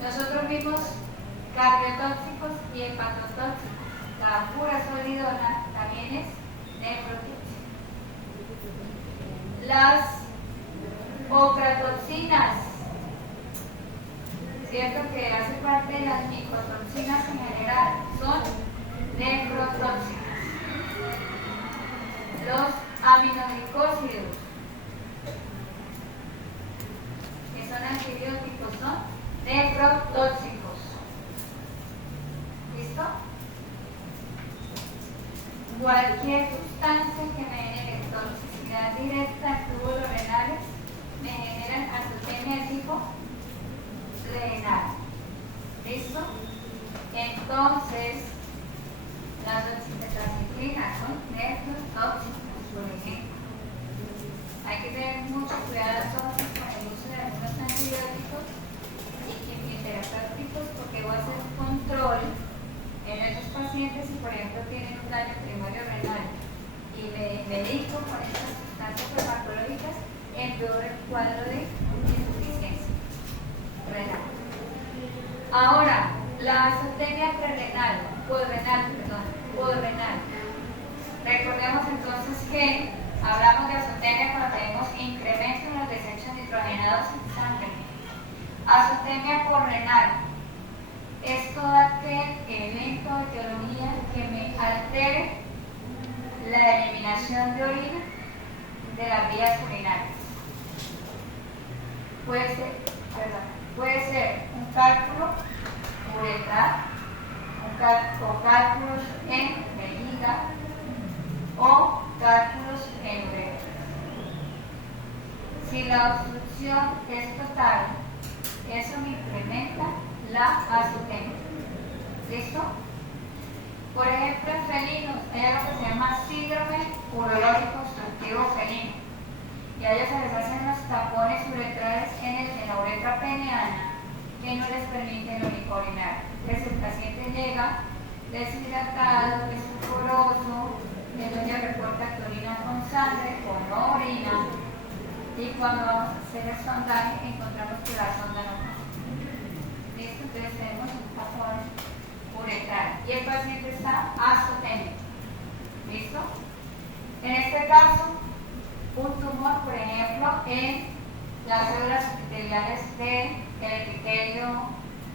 Nosotros vimos cardiotóxicos y hepatotóxicos. La furazolidona también es nefrotóxica. Las ocratoxinas, ¿cierto? Que hace parte de las micotoxinas en general, son nefrotóxicas. Los aminoglicósidos, que son antibióticos, son nefrotóxicos. ¿Listo? Cualquier sustancia que me genere toxicidad directa en túbulos renales me generan azotemia de tipo renal. ¿Listo? Entonces, las oxitetracicrinas son nefrotóxicas. asociadas dosis con el uso de algunos antibióticos y quimioterapéuticos, porque va a hacer un control en esos pacientes si, por ejemplo, tienen un daño primario renal y me medico con estas sustancias farmacológicas, empeora el cuadro de insuficiencia renal. Ahora, la azotemia podrenal. Recordemos entonces que hablamos de azotemia cuando tenemos incremento en los desechos nitrogenados en sangre. Azotemia podrenal es todo aquel evento o etiología que me altere la eliminación de orina de las vías urinarias. Puede ser un cálculo uretral, o cálculos en vejiga o cálculos en uretra. Si la obstrucción es total, eso me incrementa la azotemia. ¿Listo? Por ejemplo, en felinos hay algo que se llama síndrome urológico obstructivo felino. Y a ellos se les hacen los tapones uretrales en la uretra peneana que no les permiten orinar. Entonces el paciente llega deshidratado, escurroso, el doña reporta que orina con sangre o no orina, y cuando vamos a hacer el sondaje encontramos que la sonda no pasa. ¿Listo? Entonces tenemos un tapón uretral y el paciente está azotémico. ¿Listo? En este caso, un tumor, por ejemplo, en las células epiteliales del epitelio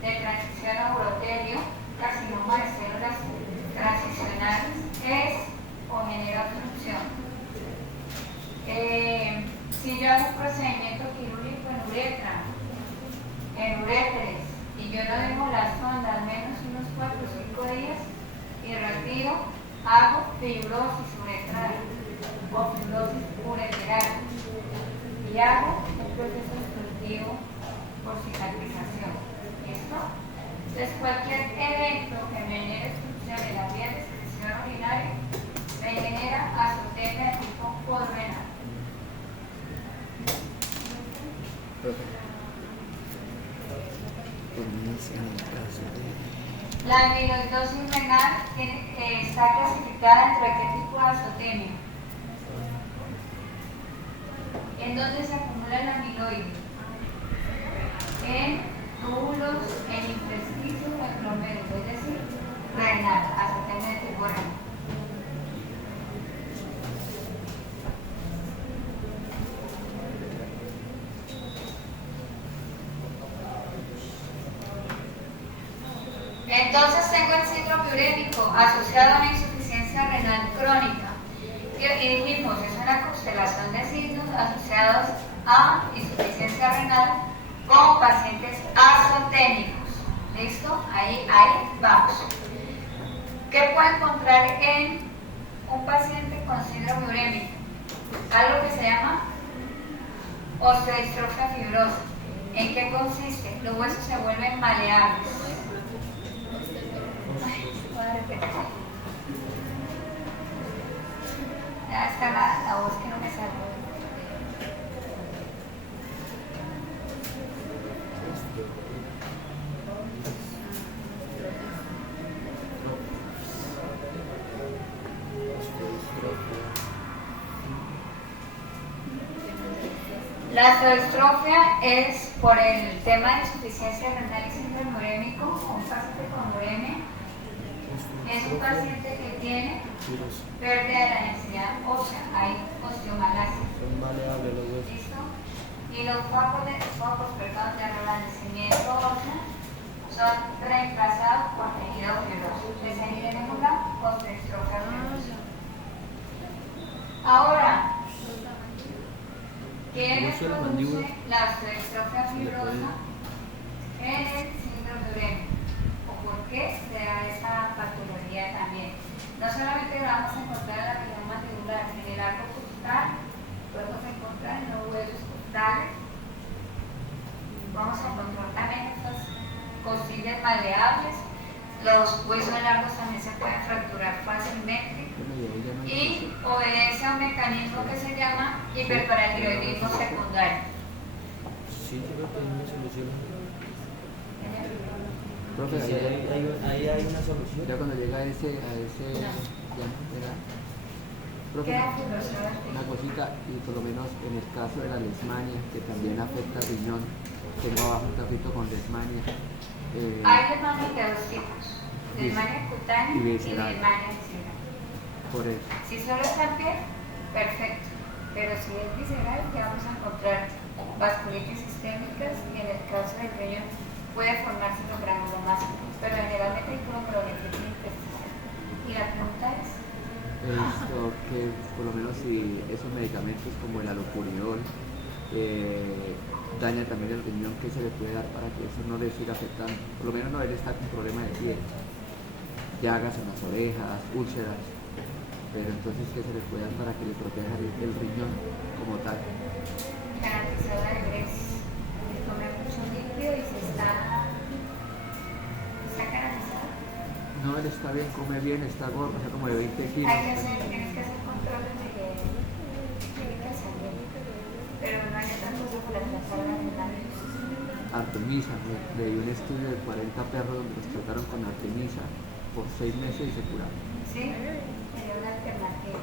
de transición a urotelio, carcinoma de células transicionales, es o genera obstrucción. Si yo hago un procedimiento quirúrgico en uréteres, y yo no dejo la sonda al menos unos 4 o 5 días y retiro, hago fibrosis uretral o fibrosis ureteral y hago un proceso obstructivo por cicatrización. ¿Listo? Entonces, cualquier evento que me genere obstrucción en la vía de excreción urinaria me genera azotemia de tipo podrenal. La amiloidosis renal está clasificada dentro de qué tipo de azotemia. ¿En dónde se acumula el amiloide? En túbulos, en intersticios o en glomérulos, es decir, renal, azotemia de tipo renal. Entonces tengo el síndrome urémico asociado a una insuficiencia renal crónica. Y dijimos, es una constelación de signos asociados a insuficiencia renal con pacientes azotémicos. ¿Listo? Ahí vamos. ¿Qué puedo encontrar en un paciente con síndrome urémico? Algo que se llama osteodistrofia fibrosa. ¿En qué consiste? Los huesos se vuelven maleables. Ya está la voz que no me sale. La osteodistrofia es por el tema de insuficiencia renal y síndrome urémico. Un paciente con uremia es un paciente que tiene pérdida de la densidad ósea, hay osteomalacia. Son maleables los huesos. ¿Listo? Y los focos de reblandecimiento ósea son reemplazados por tejido fibroso. Entonces ahí tenemos la osteodistrofia fibrosa. Ahora, ¿qué le produce la osteodistrofia fibrosa en el síndrome urémico? ¿O por qué se da esa patología también? No solamente lo vamos a encontrar en la región mandibular, en el arco costal, podemos encontrar en los huesos costales, vamos a encontrar también estas costillas maleables, los huesos largos también se pueden fracturar fácilmente y obedece a un mecanismo que se llama hiperparatiroidismo secundario. Sí, yo creo que hay una solución. Profe, Sí, ahí hay una solución. ya cuando llega a ese ya, ¿verdad? Profe, Queda fibroso. una cosita, y por lo menos en el caso de la lesmania, que también afecta al riñón, tengo abajo un tapito con lesmania. Hay lesmania de dos tipos, lesmania cutánea y y visceral. lesmania visceral. Por eso. Si solo es la piel, perfecto, pero si es visceral ya vamos a encontrar vasculitis sistémicas y en el caso del riñón puede formarse los granulomas, pero generalmente hay glomerulonefritis intersticial. Y la pregunta es, Esto, que por lo menos si esos medicamentos como el alopuridol daña también el riñón, ¿qué se le puede dar para que eso no le siga afectando? Por lo menos no él está con problema de piel, llagas en las orejas, úlceras, pero entonces ¿qué se le puede dar para que le proteja el riñón como tal? garantizar la diuresis, comer mucho líquido y si está garantizado. No, él está bien, come bien, está gordo, está como de 20 kilos. Tienes que hacer controles de química sanguínea, pero no hay otra cosa por la trastorno mental. Artemisa, le di un estudio de 40 perros donde los trataron con artemisa por 6 meses y se curaron. Sí, sería una alternativa.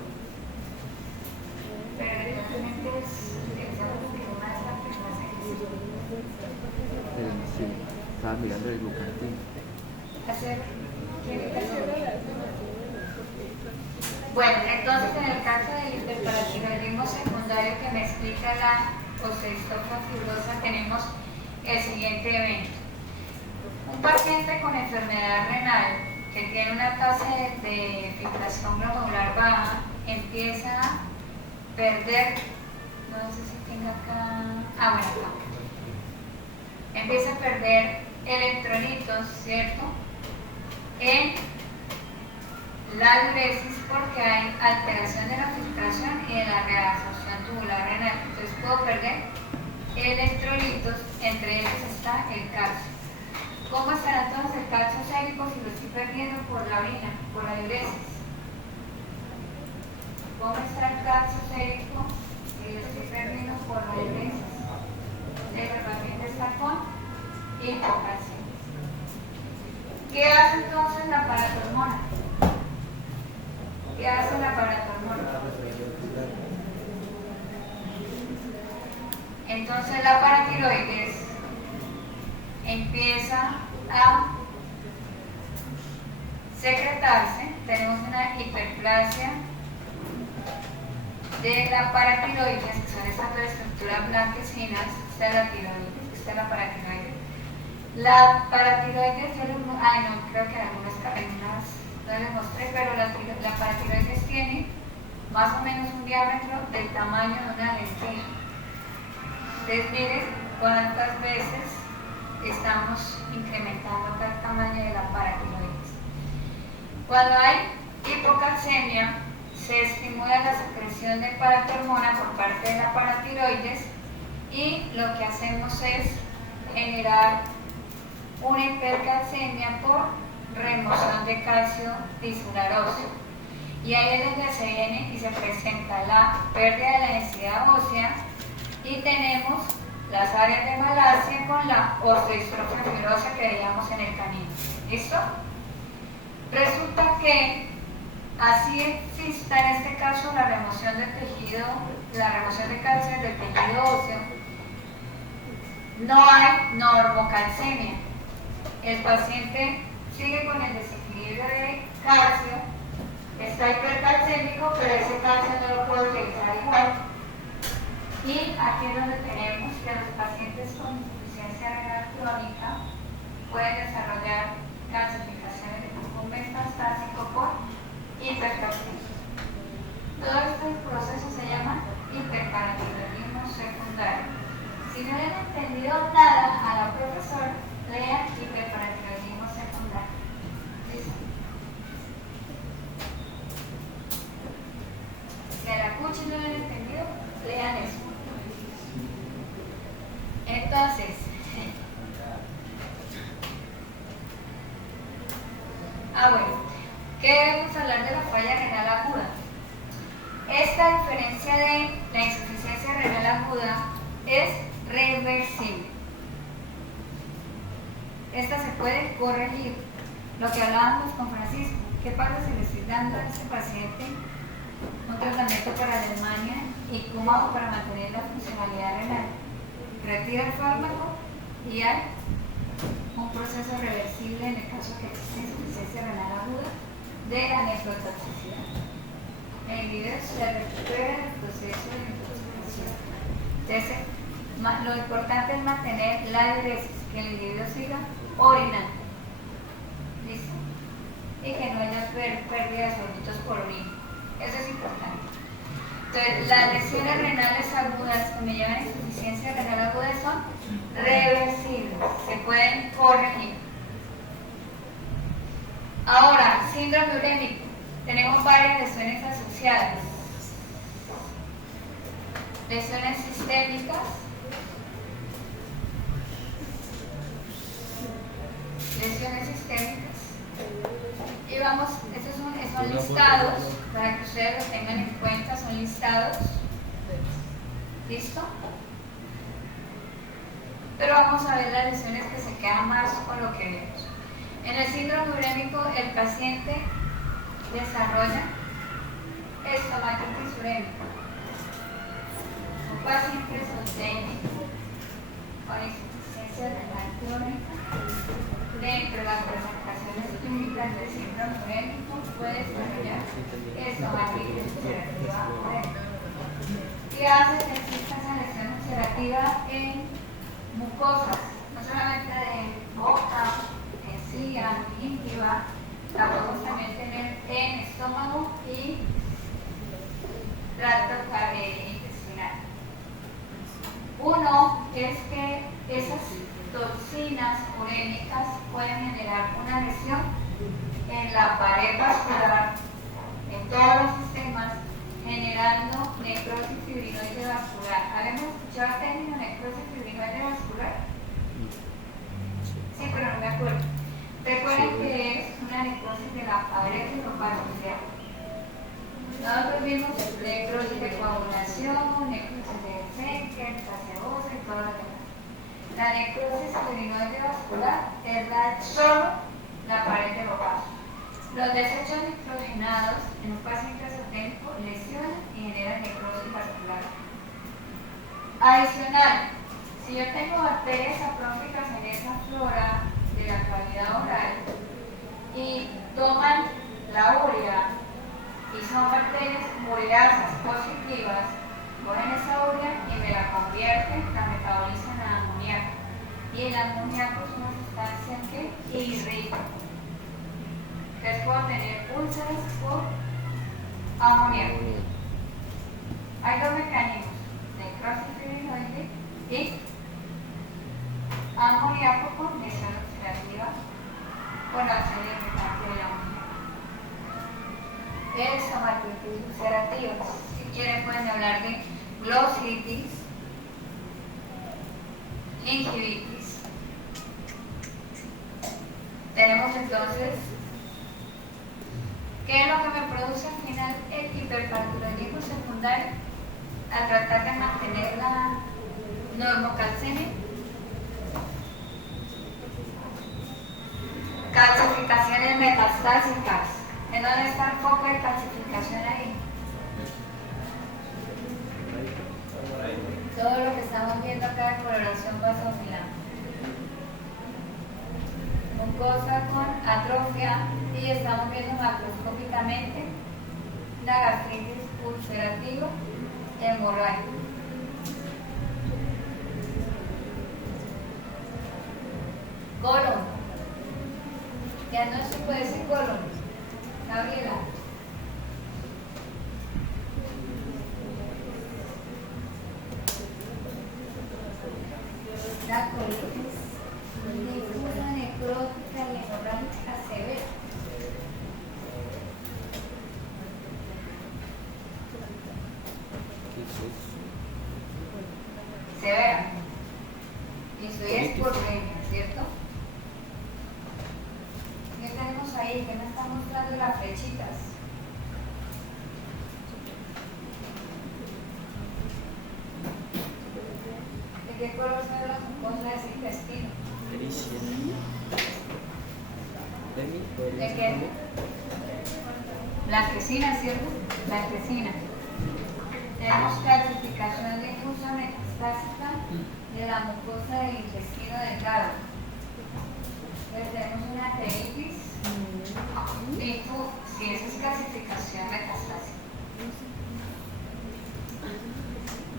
Pero evidentemente es algo que más rápido, más ejercicio. Sí, estaba mirando el glucantin. Hacer química sanguínea. Bueno, entonces en el caso del hiperparatiroidismo secundario que me explica la osteostrofia fibrosa, tenemos el siguiente evento. Un paciente con enfermedad renal que tiene una tasa de filtración glomerular baja empieza a perder, no sé si tenga acá, bueno, acá. Empieza a perder electrolitos, ¿cierto? En la diuresis porque hay alteración de la filtración y de la reabsorción tubular renal. Entonces puedo perder electrolitos, entre ellos está el calcio. ¿Cómo estará entonces el calcio sérico si lo estoy perdiendo por la orina, por la diuresis? ¿Cómo está el calcio sérico si lo estoy perdiendo por la diuresis? El paciente está con hipocalcemia. ¿Qué hace entonces la paratormona? ¿Qué hace la paratormona? Entonces la paratiroides empieza a secretarse, tenemos una hiperplasia de la paratiroides, que son estas dos estructuras blanquecinas, esta es la tiroides, esta es la paratiroides. La paratiroides, creo que algunas no les mostré, pero la paratiroides tiene más o menos un diámetro del tamaño de una lenteja. Entonces miren cuántas veces estamos incrementando acá el tamaño de la paratiroides. Cuando hay hipocalcemia, se estimula la secreción de paratormona por parte de la paratiroides y lo que hacemos es generar una hipercalcemia por remoción de calcio tisular óseo. Y ahí es donde se viene y se presenta la pérdida de la densidad ósea y tenemos las áreas de malasia con la osteostrofia fibrosa que veíamos en el camino. ¿Listo? Resulta que así exista en este caso la remoción del tejido, la remoción de calcio del tejido óseo, no hay normocalcemia. El paciente sigue con el desequilibrio de calcio, está hipercalcémico, pero ese calcio no lo puedo utilizar igual. Y aquí es donde tenemos que los pacientes con insuficiencia renal crónica pueden desarrollar calcificaciones de tipo metastásico por hipercalcemia. Todo este proceso se llama hiperparatiroidismo secundario. Si no le han entendido nada a la profesora, lean hiperparatiroidismo secundario. ¿Listo? Si a la cuchi no le han entendido, lean eso. Entonces, bueno, ¿qué debemos hablar de la falla renal aguda? Esta diferencia de la insuficiencia renal aguda es reversible. Esta se puede corregir. Lo que hablábamos con Francisco, ¿qué pasa si le estoy dando a este paciente un tratamiento para la anemia y cómo hago para mantener la funcionalidad renal? Retiro el fármaco y hay un proceso reversible en el caso que existe insuficiencia renal aguda de la nefrotoxicidad. El individuo se recupera el proceso de intoxicación. Entonces, lo importante es mantener la diuresis, que el individuo siga orinando. ¿Listo? Y que no haya pérdida de sólidos por orina. Eso es importante. Entonces, las lesiones renales agudas que me llevan a insuficiencia renal aguda son reversibles, se pueden corregir. Ahora, síndrome urémico. Tenemos varias lesiones asociadas. Lesiones sistémicas. Lesiones sistémicas. Y vamos, estos son listados, para que ustedes lo tengan en cuenta, son listados. ¿Listo? Pero vamos a ver las lesiones que se quedan más con lo que vemos. En el síndrome urémico, el paciente desarrolla estomatitis urémica. Un paciente sistémico con insuficiencia renal crónica. Dentro de las presentaciones clínicas del síndrome urémico puede desarrollar estomatitis ulcerativa urémica. ¿Qué hace que exista esa lesión ulcerativa en mucosas? No solamente de boca, encía, íntima, la podemos también tener en estómago y tracto intestinal. Uno es que esas toxinas urémicas pueden generar una lesión en la pared vascular, en todos los sistemas, generando necrosis fibrinoide vascular. ¿Habíamos escuchado el término necrosis fibrinoide vascular? Sí, pero no me acuerdo. Recuerden que es una necrosis de la pared vascular. Nosotros vimos necrosis de coagulación, necrosis de Schenker, gaseosa y todo lo demás. La necrosis fibrinoide vascular es solo la pared de los vasos. Los desechos nitrogenados en un paciente esotérico lesionan y generan necrosis vascular. Adicional, si yo tengo bacterias sapróficas en esa flora de la cavidad oral y toman la urea y son bacterias ureasas positivas, cogen esa urea y me la convierten, la metabolizan a amoníaco. Y el amoníaco es una sustancia que irrita. Entonces puedo tener úlceras por amoníaco. Hay dos mecanismos, necrosis fibrinoide y amoníaco con lesión oxidativa por acción irritante del amoníaco. Estomatitis ulcerativa. Si quieren pueden hablar de glositis, gingivitis. Tenemos entonces, ¿qué es lo que me produce al final el hiperpartiroidismo secundario? Al tratar de mantener la normocalcemia, calcificaciones metastásicas. ¿En dónde está el foco de calcificación ahí? Todo lo que estamos viendo acá de coloración vasofilar. Mucosa con atrofia y estamos viendo macroscópicamente la gastritis ulcerativa hemorrágica. Colon. Diagnóstico de ese colon. Gabriela. La colitis difusa necrótica y hemorrágica severa. Severa. Y eso es por regla, ¿cierto? ¿Qué tenemos ahí? ¿Qué me están mostrando las flechitas? qué color son las mucosas de ese intestino? ¿De qué? Blanquecina, ¿cierto? Blanquecina. Tenemos calcificación difusa metastásica de la mucosa del intestino delgado. Entonces tenemos una enteritis difusa, si esa es calcificación metastásica.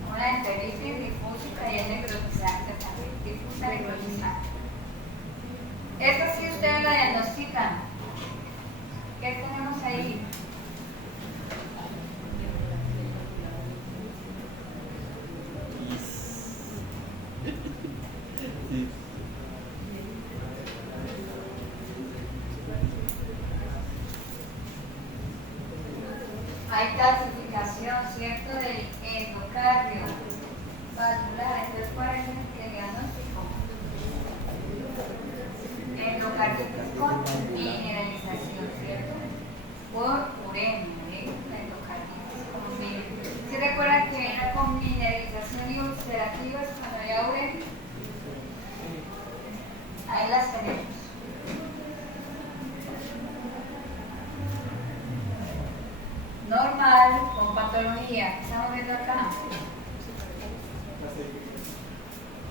Una enteritis difusa y es necrotizante también, difusa necrotizante. Esta sí ustedes la diagnostican. ¿Qué tenemos ahí? Hay calcificación, ¿cierto?, del endocardio vascular. Entonces, ¿cuál es el diagnóstico? Endocarditis con mineralización, ¿cierto? Por uremia, la endocarditis con mineralización. ¿Se recuerdan que viene con mineralización y ulcerativas cuando haya uremia? Ahí las tenemos. Normal, con patología. ¿Qué estamos viendo acá?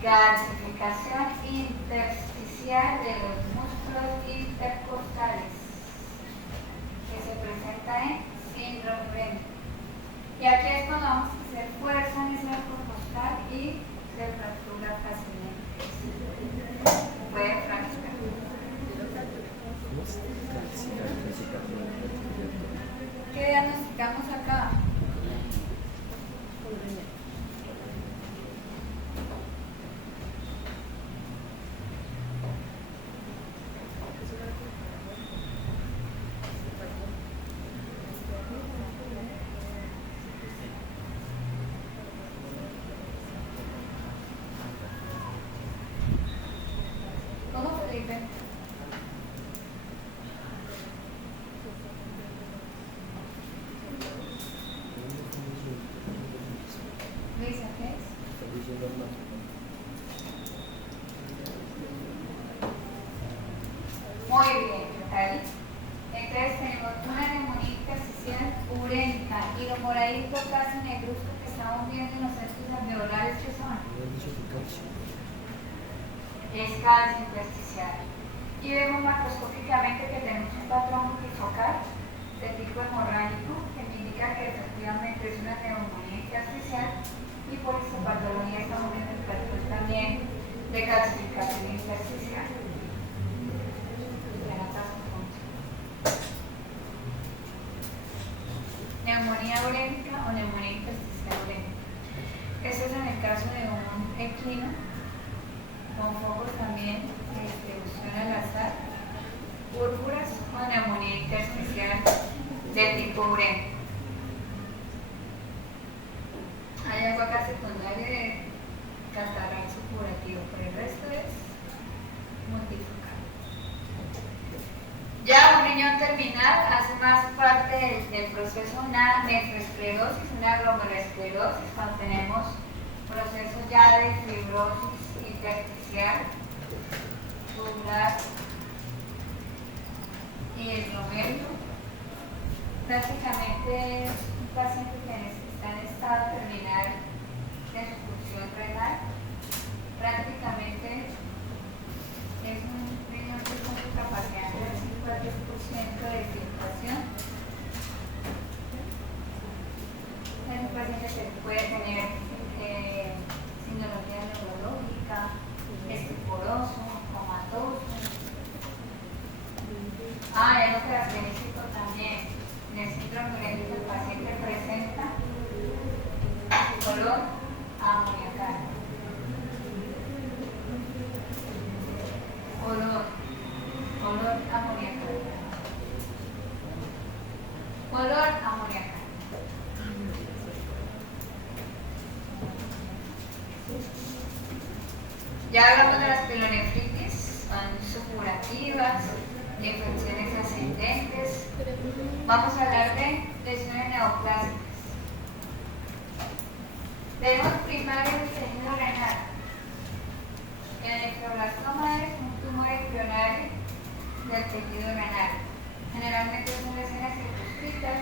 Calcificación intersticial de los músculos intercostales que se presenta en síndrome urémico. Y aquí es cuando vamos a hacer fuerza en ese arco costal y se fractura fácilmente. Puede fracturar. ¿Qué diagnosticamos acá? ¿Cómo, Felipe? Luisa, ¿qué es? Muy bien, ahí. Entonces tenemos una neumonía intersticial urémica y lo moradito casi negruzco que estamos viendo en los centros alveolares, ¿qué son? Es calcio intersticial. Y vemos macroscópicamente que tenemos un patrón multifocal de tipo hemorrágico que me indica que efectivamente es una neumonía intersticial y por histopatología estamos viendo el patrón también de calcificación intersticial. Neumonía urémica o neumonía intersticial urémica. Eso es en el caso de un equino con focos también de distribución al azar, púrpuras o neumonía intersticial de tipo urémico. Hay algo acá secundario de catarral supurativo, pero el resto es multifocal. Ya un riñón terminal hace más parte del proceso una nefroesclerosis, una glomerulosclerosis, cuando tenemos procesos ya de fibrosis intersticial, tubular y el glomérulo. Prácticamente es un paciente que está en estado terminal de su función renal. Prácticamente es un riñón que con su capacidad del 5 al 10% de filtración. Es un paciente que puede tener sinología neurológica, estuporoso, comatoso. Es lo característico también. En el síndrome urémico el paciente presenta olor amoniacal. Olor amoniacal. Olor amoniacal. Ya hablamos de las pielonefritis, son supurativas, de infecciones ascendentes. Vamos a hablar de lesiones neoplásicas. Tenemos primario del tejido renal. El nefroblastoma es un tumor embrionario del tejido renal. Generalmente son lesiones circunscritas,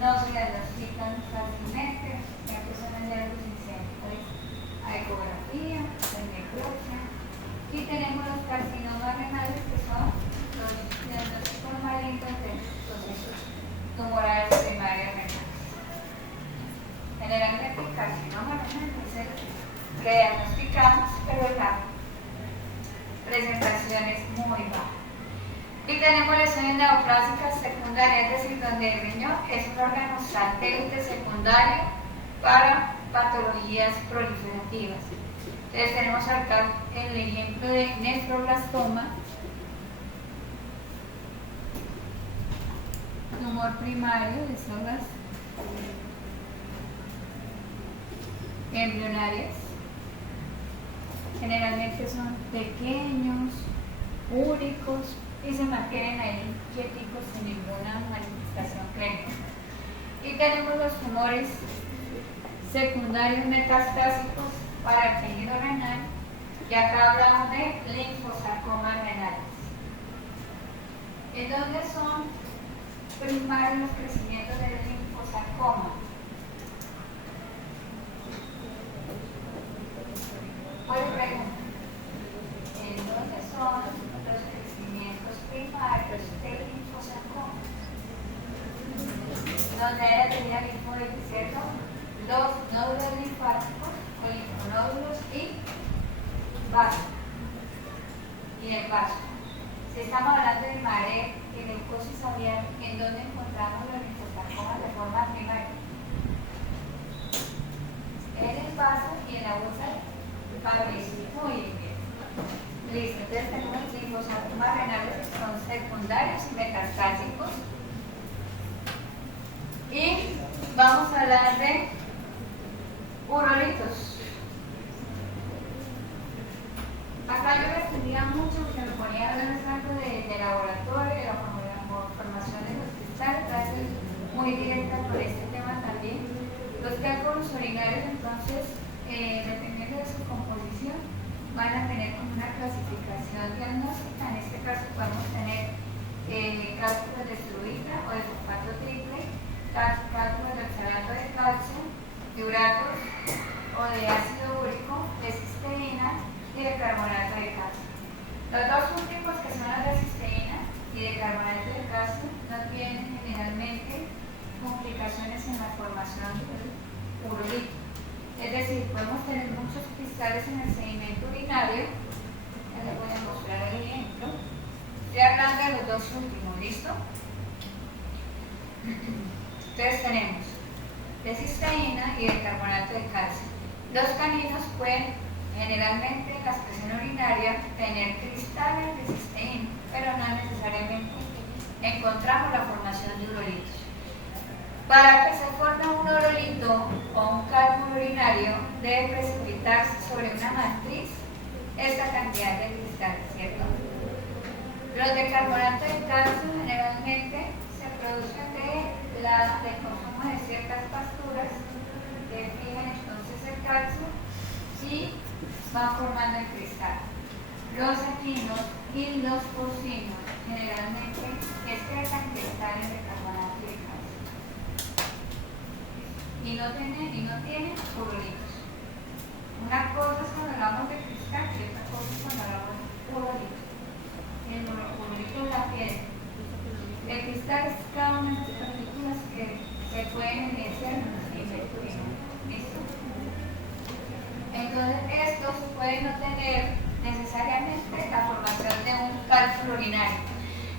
no se diagnostican fácilmente, ya que son hallazgos iniciales a ecografía, a necropsia. Y tenemos los carcinomas renales, que son los diagnósticos malignos de procesos tumorales primarios renales. Generalmente el carcinoma renal es el que diagnosticamos, pero la presentación es muy baja. Y tenemos lesiones neoplásicas secundarias, es decir, donde el riñón es un órgano satélite secundario para patologías proliferativas. Entonces tenemos acá el ejemplo de nefroblastoma, tumor primario de células embrionarias. Generalmente son pequeños, únicos y se mantienen ahí quieticos sin ninguna manifestación clínica. Y tenemos los tumores secundarios metastásicos para el tejido renal, y acá hablamos de linfosarcomas renales. ¿En dónde son primarios los crecimientos del linfosarcoma? Buena pregunta. ¿En dónde son los crecimientos primarios del linfosarcoma? Donde haya tenido linfoides, ¿cierto? Los nódulos linfáticos o linfonódulos y vaso. Y el vaso. Si estamos hablando de mareo y leucosis aviar, ¿en dónde encontramos los linfosarcomas de forma primaria? En el vaso y en la bolsa Fabricio. Muy bien. Listo, entonces tenemos linfosarcomas renales que son secundarios y metastásicos. Y vamos a hablar de urolitos. Acá yo me extendía mucho porque me ponía a hablar algo de laboratorio, de la formación de los cristales, gracias muy directa por este tema también. Los cálculos urinarios, entonces, dependiendo de su composición, van a tener como una clasificación diagnóstica. En este caso podemos tener cálculos de estruita o de fosfato triple, cálculos de oxalato de calcio, de uratos o de ácido úrico, de cisteína y de carbonato de calcio. Los dos últimos, que son los de cisteína y de carbonato de calcio, no tienen generalmente complicaciones en la formación del urolito. Es decir, podemos tener muchos cristales en el sedimento urinario. Ya les voy a mostrar el ejemplo. Estoy hablando de los dos últimos, ¿listo? Entonces tenemos de cisteína y de carbonato de calcio. Los caninos pueden, generalmente en la excreción urinaria, tener cristales de cisteína, pero no necesariamente encontramos la formación de urolitos. Para que se forme un urolito o un cálculo urinario, debe precipitarse sobre una matriz esta cantidad de cristales, ¿cierto? Los de carbonato de calcio generalmente se producen del consumo de ciertas pasturas que fijan entonces el calcio y van formando el cristal. Los equinos y los porcinos generalmente excretan cristales de carbonato de calcio. Y no tienen urolitos. Una cosa es cuando hablamos de cristal y otra cosa es cuando hablamos de urolito. El urolito es la piel. El cristal es cada una de las partículas que se pueden evidenciar en el sedimento urinario. ¿Listo? Entonces, estos pueden no tener necesariamente la formación de un cálculo urinario.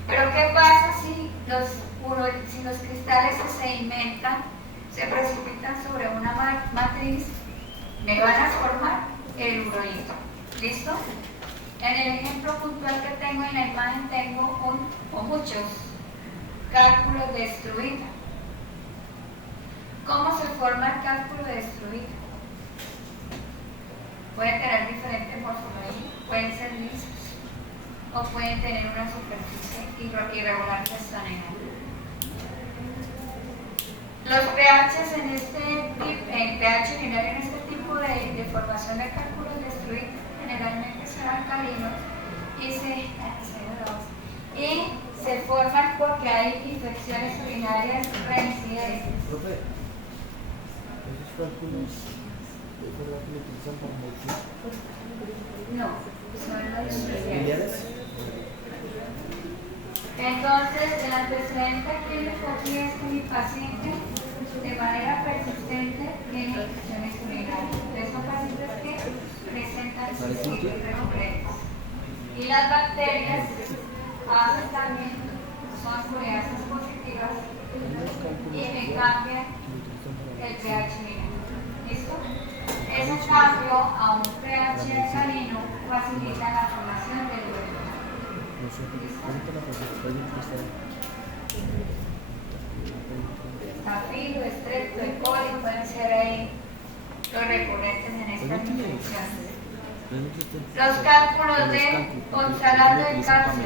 Pero, ¿qué pasa si los cristales se sedimentan, se precipitan sobre una matriz? Me van a formar el urolito. ¿Listo? En el ejemplo puntual que tengo en la imagen tengo muchos cálculos de estruita. ¿Cómo se forma el cálculo de estruita? Pueden tener diferentes morfologías, pueden ser lisos o pueden tener una superficie irregular gestional. Los pHs en pH urinario en este tipo de formación de cálculos de estruita generalmente son alcalinos y se forman porque hay infecciones urinarias reincidentes. Profe, esos cálculos, ¿es verdad que lo utilizan para medicina? No, son los especiales. ¿Biliares? Entonces, el antecedente clínico aquí es que mi paciente de manera persistente tiene infecciones urinarias. Entonces, son pacientes que presentan colitis recurrentes. Y las bacterias hacen también, son curiosas positivas y me cambian el pH mínimo. ¿Listo? Ese cambio a un pH alcalino facilita la formación del huevo. Estafilo, estrepto, E. coli pueden ser ahí los recurrentes en estas infecciones. Los cálculos de oxalato de calcio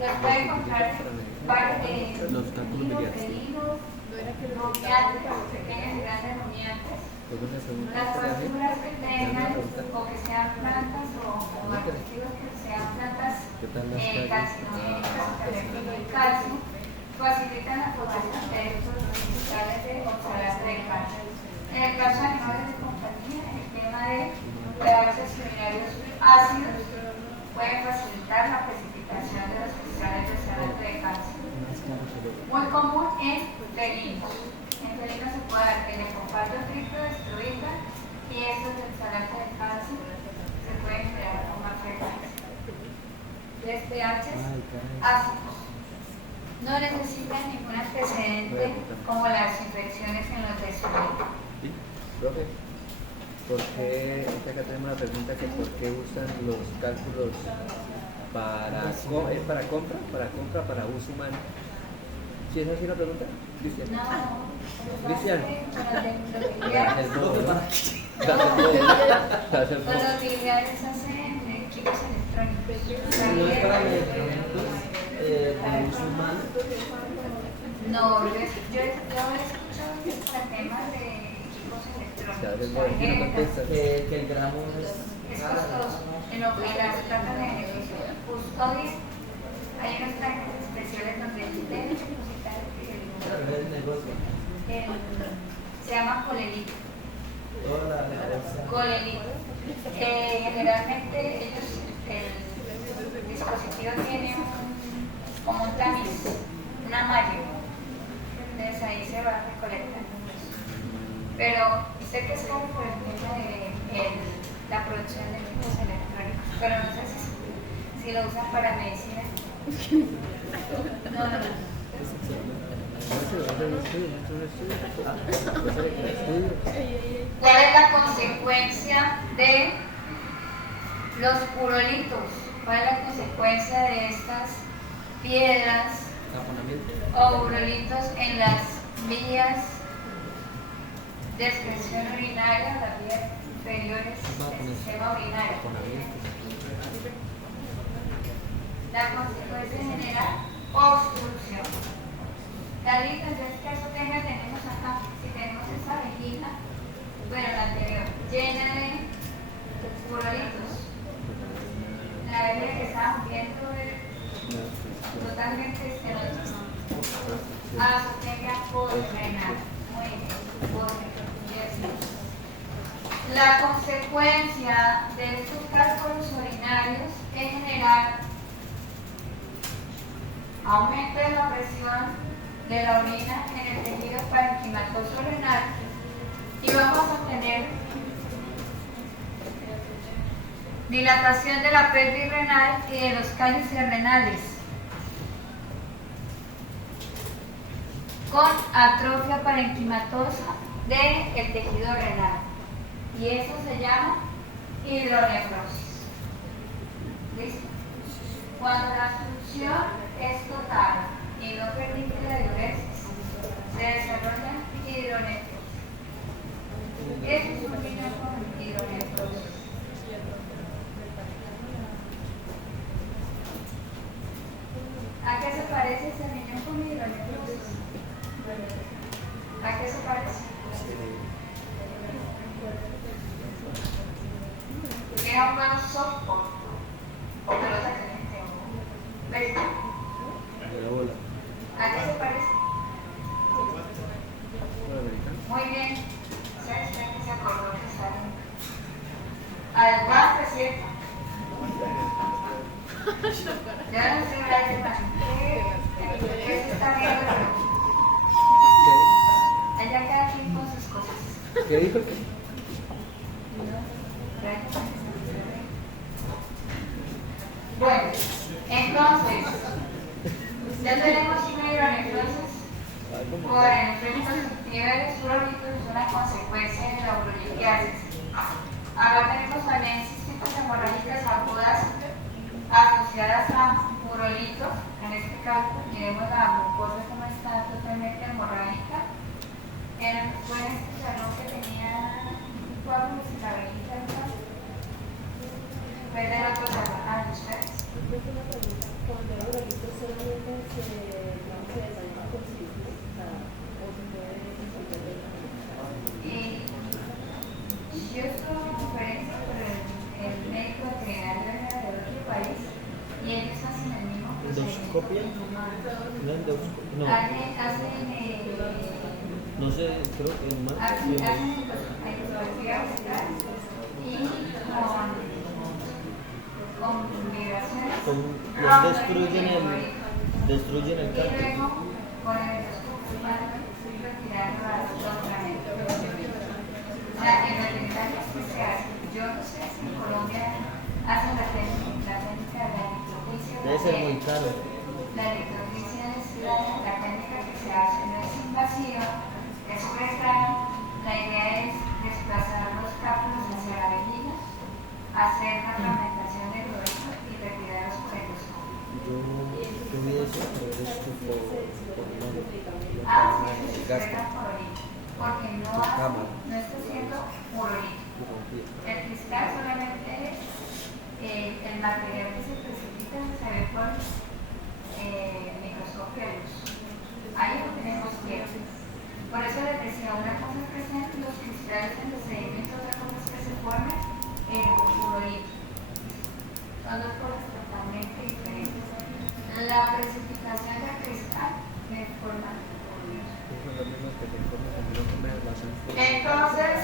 los pueden encontrar Los cálculos biliares. rumiantes, pequeñas y grandes rumiantes. Las posturas que tengan o que sean plantas o artículos que sean plantas calcinogénicas, que calcio, facilitan la formación de estos cristales de oxalato de calcio. En el caso de animales de compañía, el tema de pHs urinarios ácidos puede facilitar la precipitación de los cristales de oxalato de calcio. Muy común en felinos. En felinos se puede dar el ecofaldo triplo destruida y estos del oxalato de calcio se pueden generar con más frecuencia. Los pHs ácidos no necesitan ningún antecedente como las infecciones en los desnudos. ¿Sí? Profe, ¿por qué, acá tenemos una pregunta que por qué usan los cálculos para compra, para uso humano? ¿Sí es así la pregunta, Cristian? No, Cristian. Con los biliares hacen equipos electrónicos. No es para medicamentos para uso humano. No, yo he escuchado para temas de equipos electrónicos. Que el gramo Es costoso. En las plantas de ejercicio custodia hay unos tanques especiales donde deben depositar el negocio. se llama colelito. Toda la Colelito. Generalmente ellos, el dispositivo tiene como un tamiz, una malla. Entonces ahí se va recolectando. Pero sé que es como por el tema de la producción de equipos electrónicos, pero no sé si lo usan para medicina. No. ¿Cuál es la consecuencia de los urolitos? ¿Cuál es la consecuencia de estas piedras o urolitos en las vías de excreción urinaria, las vías inferiores del sistema urinario? La consecuencia general, obstrucción. Carlita, entonces, ¿qué eso tenemos acá? Si tenemos esa vejiga, bueno, la anterior, llena de urolitos. La vejiga que estábamos viendo totalmente estenosa. Azotemia podrenal. Muy bien, podrenal. La consecuencia de estos cálculos urinarios es generar aumento de la presión de la orina en el tejido parenquimatoso renal y vamos a tener dilatación de la pelvis renal y de los cálices renales con atrofia parenquimatosa del tejido renal y eso se llama hidronefrosis. ¿Listo? Cuando la succión es total y no permite la diuresis, se desarrolla hidronefrosis. Eso es un riñón con hidronefrosis. ¿A qué se parece ese riñón con hidronefrosis? ¿A qué se parece? Era un buen softball o pelota caliente o béisbol. De la bola. ¿A qué se parece? Bola americana. Muy bien. ¿Sabes qué se acordó que sale? Al guante, ¿cierto? Yo no sé, Brian, ¿qué se está viendo? Allá cada quien con sus cosas. ¿Qué dijo? Bueno, entonces, ya tenemos un neuron, entonces, por efectos niveles urolíticos es una consecuencia de la uroliquiasis. Ahora tenemos también cistitis hemorrágicas agudas asociadas a urolitos. En este caso, miremos la mucosa como está totalmente hemorrágica. Fue en este salón que tenía coágulos en la vejiga del caso. ¿Ves del otro salón? Ah, ¿de ustedes? Yo tengo una pregunta. Cuando el urolito solamente se desayuna con sífilis, o sea, o se puede resolver de otra manera. Yo estuve en conferencia con el médico veterinario de otro país y ellos hacen el mismo ¿Endoscopia? procedimiento. No, endoscopia. No. No sé, creo que más. Hacen endoscopia y con vibraciones Destruyen el y cálculo. luego con el endoscopio van retirando las dos planetas. O sea, en veterinaria que se hace. Yo no sé si en Colombia hacen la técnica de la electroficia. Debe ser muy caro. La electroficia es la técnica que se hace, no es invasiva, es súper extraño. La idea es desplazar los cápsulos hacia la vejiga, hacer la fragmentación del hueso y retirarlos por endoscopio. Yo vi eso, pero es tipo por mano. Ah, sí, eso se expresa por orina, porque no cámara. está haciendo urolito. El cristal solamente es el material que se precipita, se ve por microscopio de luz. Ahí lo tenemos claro. Por eso les decía, una cosa es que sean los cristales en los sedimentos, otra cosa es que se formen el urolito. Son dos cosas totalmente diferentes. La precipitación del cristal me forma. Entonces,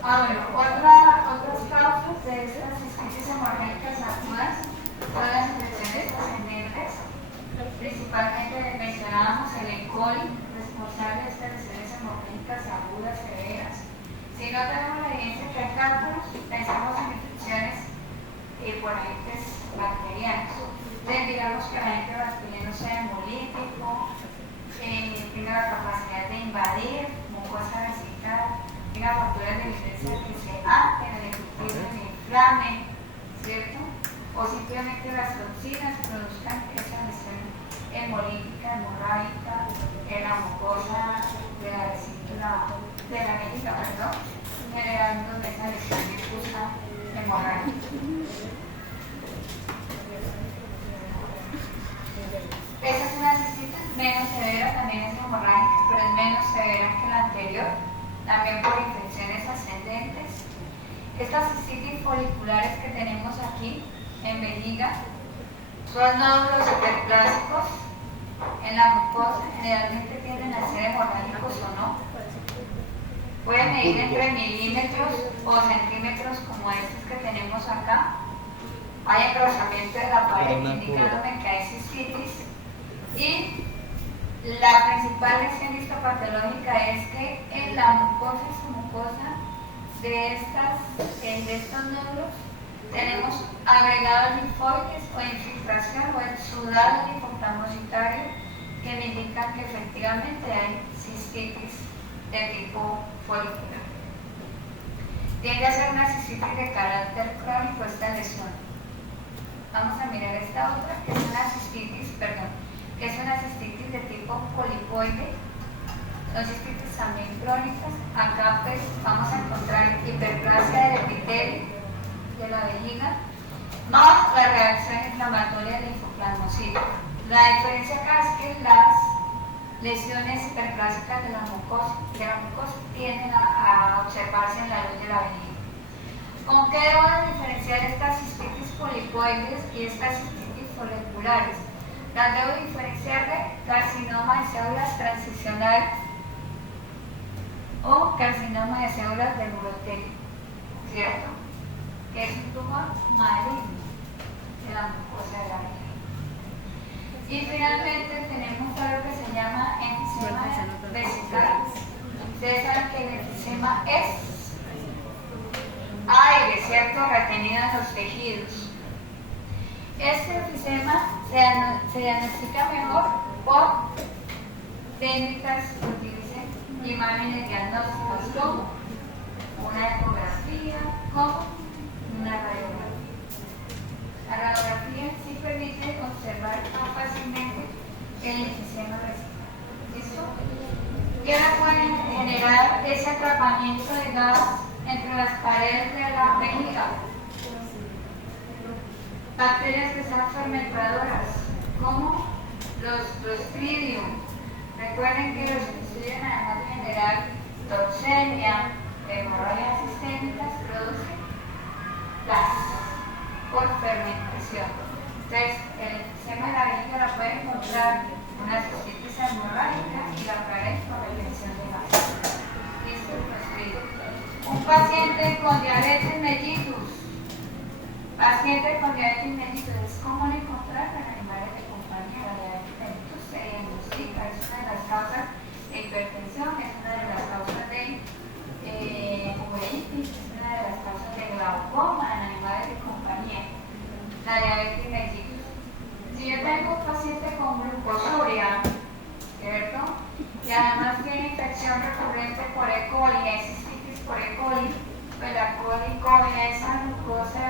otras causas de estas cistitis hemorrágicas agudas son las infecciones ascendentes. Principalmente mencionábamos el E. coli, responsable de estas lesiones hemorrágicas agudas severas. Si no tenemos la evidencia que hay cálculos, pensamos en infecciones por agentes bacterianos. Digamos que el agente bacteriano sea hemolítico, tenga la capacidad de invadir mucosa vesical, tenga factores de evidencia que se aten en el cultivo, se inflamen, ¿cierto? O simplemente las toxinas produzcan esa lesión hemolítica, hemorrágica, en la mucosa de la vesícula, de la vejiga, perdón, generando esa lesión difusa hemorrágica. Esa es una cistitis menos severa, también es hemorrágica, pero es menos severa que la anterior, también por infecciones ascendentes. Estas cistitis foliculares que tenemos aquí en vejiga son nódulos hiperplásicos en la mucosa, generalmente tienden a ser hemorrágicos o no. Pueden medir entre milímetros o centímetros como estos que tenemos acá. Hay engrosamiento de la pared indicándome que hay cistitis. Y la principal lesión histopatológica es que en la mucosa de estos nódulos tenemos agregados linfoides o infiltración o exudado linfoplasmocitario que me indican que efectivamente hay cistitis de tipo folicular. Tiende a ser una cistitis de carácter crónico esta lesión. Vamos a mirar esta otra, que es una cistitis de tipo polipoide. Son cistitis también crónicas. Acá pues vamos a encontrar hiperplasia del epitelio de la vejiga, más la reacción inflamatoria del linfoplasmocito. La diferencia acá es que las lesiones hiperplásicas de la mucosa tienden a observarse en la luz de la vejiga. ¿Con qué debo diferenciar diferenciar estas cistitis polipoides y estas cistitis folliculares. Las debo diferenciar de carcinoma de células transicional o carcinoma de células del urotelio, ¿cierto? Que es un tumor maligno de la mucosa de la vejiga. Y finalmente tenemos algo que se llama enfisema vesical. Ustedes saben que el enfisema es aire, ¿cierto? Retenido en los tejidos. Este enfisema se diagnostica mejor por técnicas que utilicen imágenes diagnósticas como una ecografía, como una radiografía. La radiografía sí permite observar más fácilmente el enfisema vesical. ¿Listo? Y ahora pueden generar ese atrapamiento de gas entre las paredes de la vejiga. Bacterias que sean fermentadoras, como los Clostridium. Recuerden que los Clostridium, además de generar toxemia, hemorragias sistémicas, producen gas por fermentación. Entonces, el enfisema de la vejiga la puede encontrar una cistitis hemorrágica y la pared por retención de gas. Listo, Clostridium. Un paciente con diabetes mellitus. Pacientes con diabetes mellitus, es común encontrar en animales de compañía. La diabetes mellitus se diagnostica, es una de las causas de hipertensión, es una de las causas de uveitis, es una de las causas de glaucoma en animales de compañía. La diabetes mellitus. Si yo tengo un paciente con glucosuria, ¿cierto? Y además tiene infección recurrente por E. coli, hay cistitis por E. coli, pues la coli come esa glucosa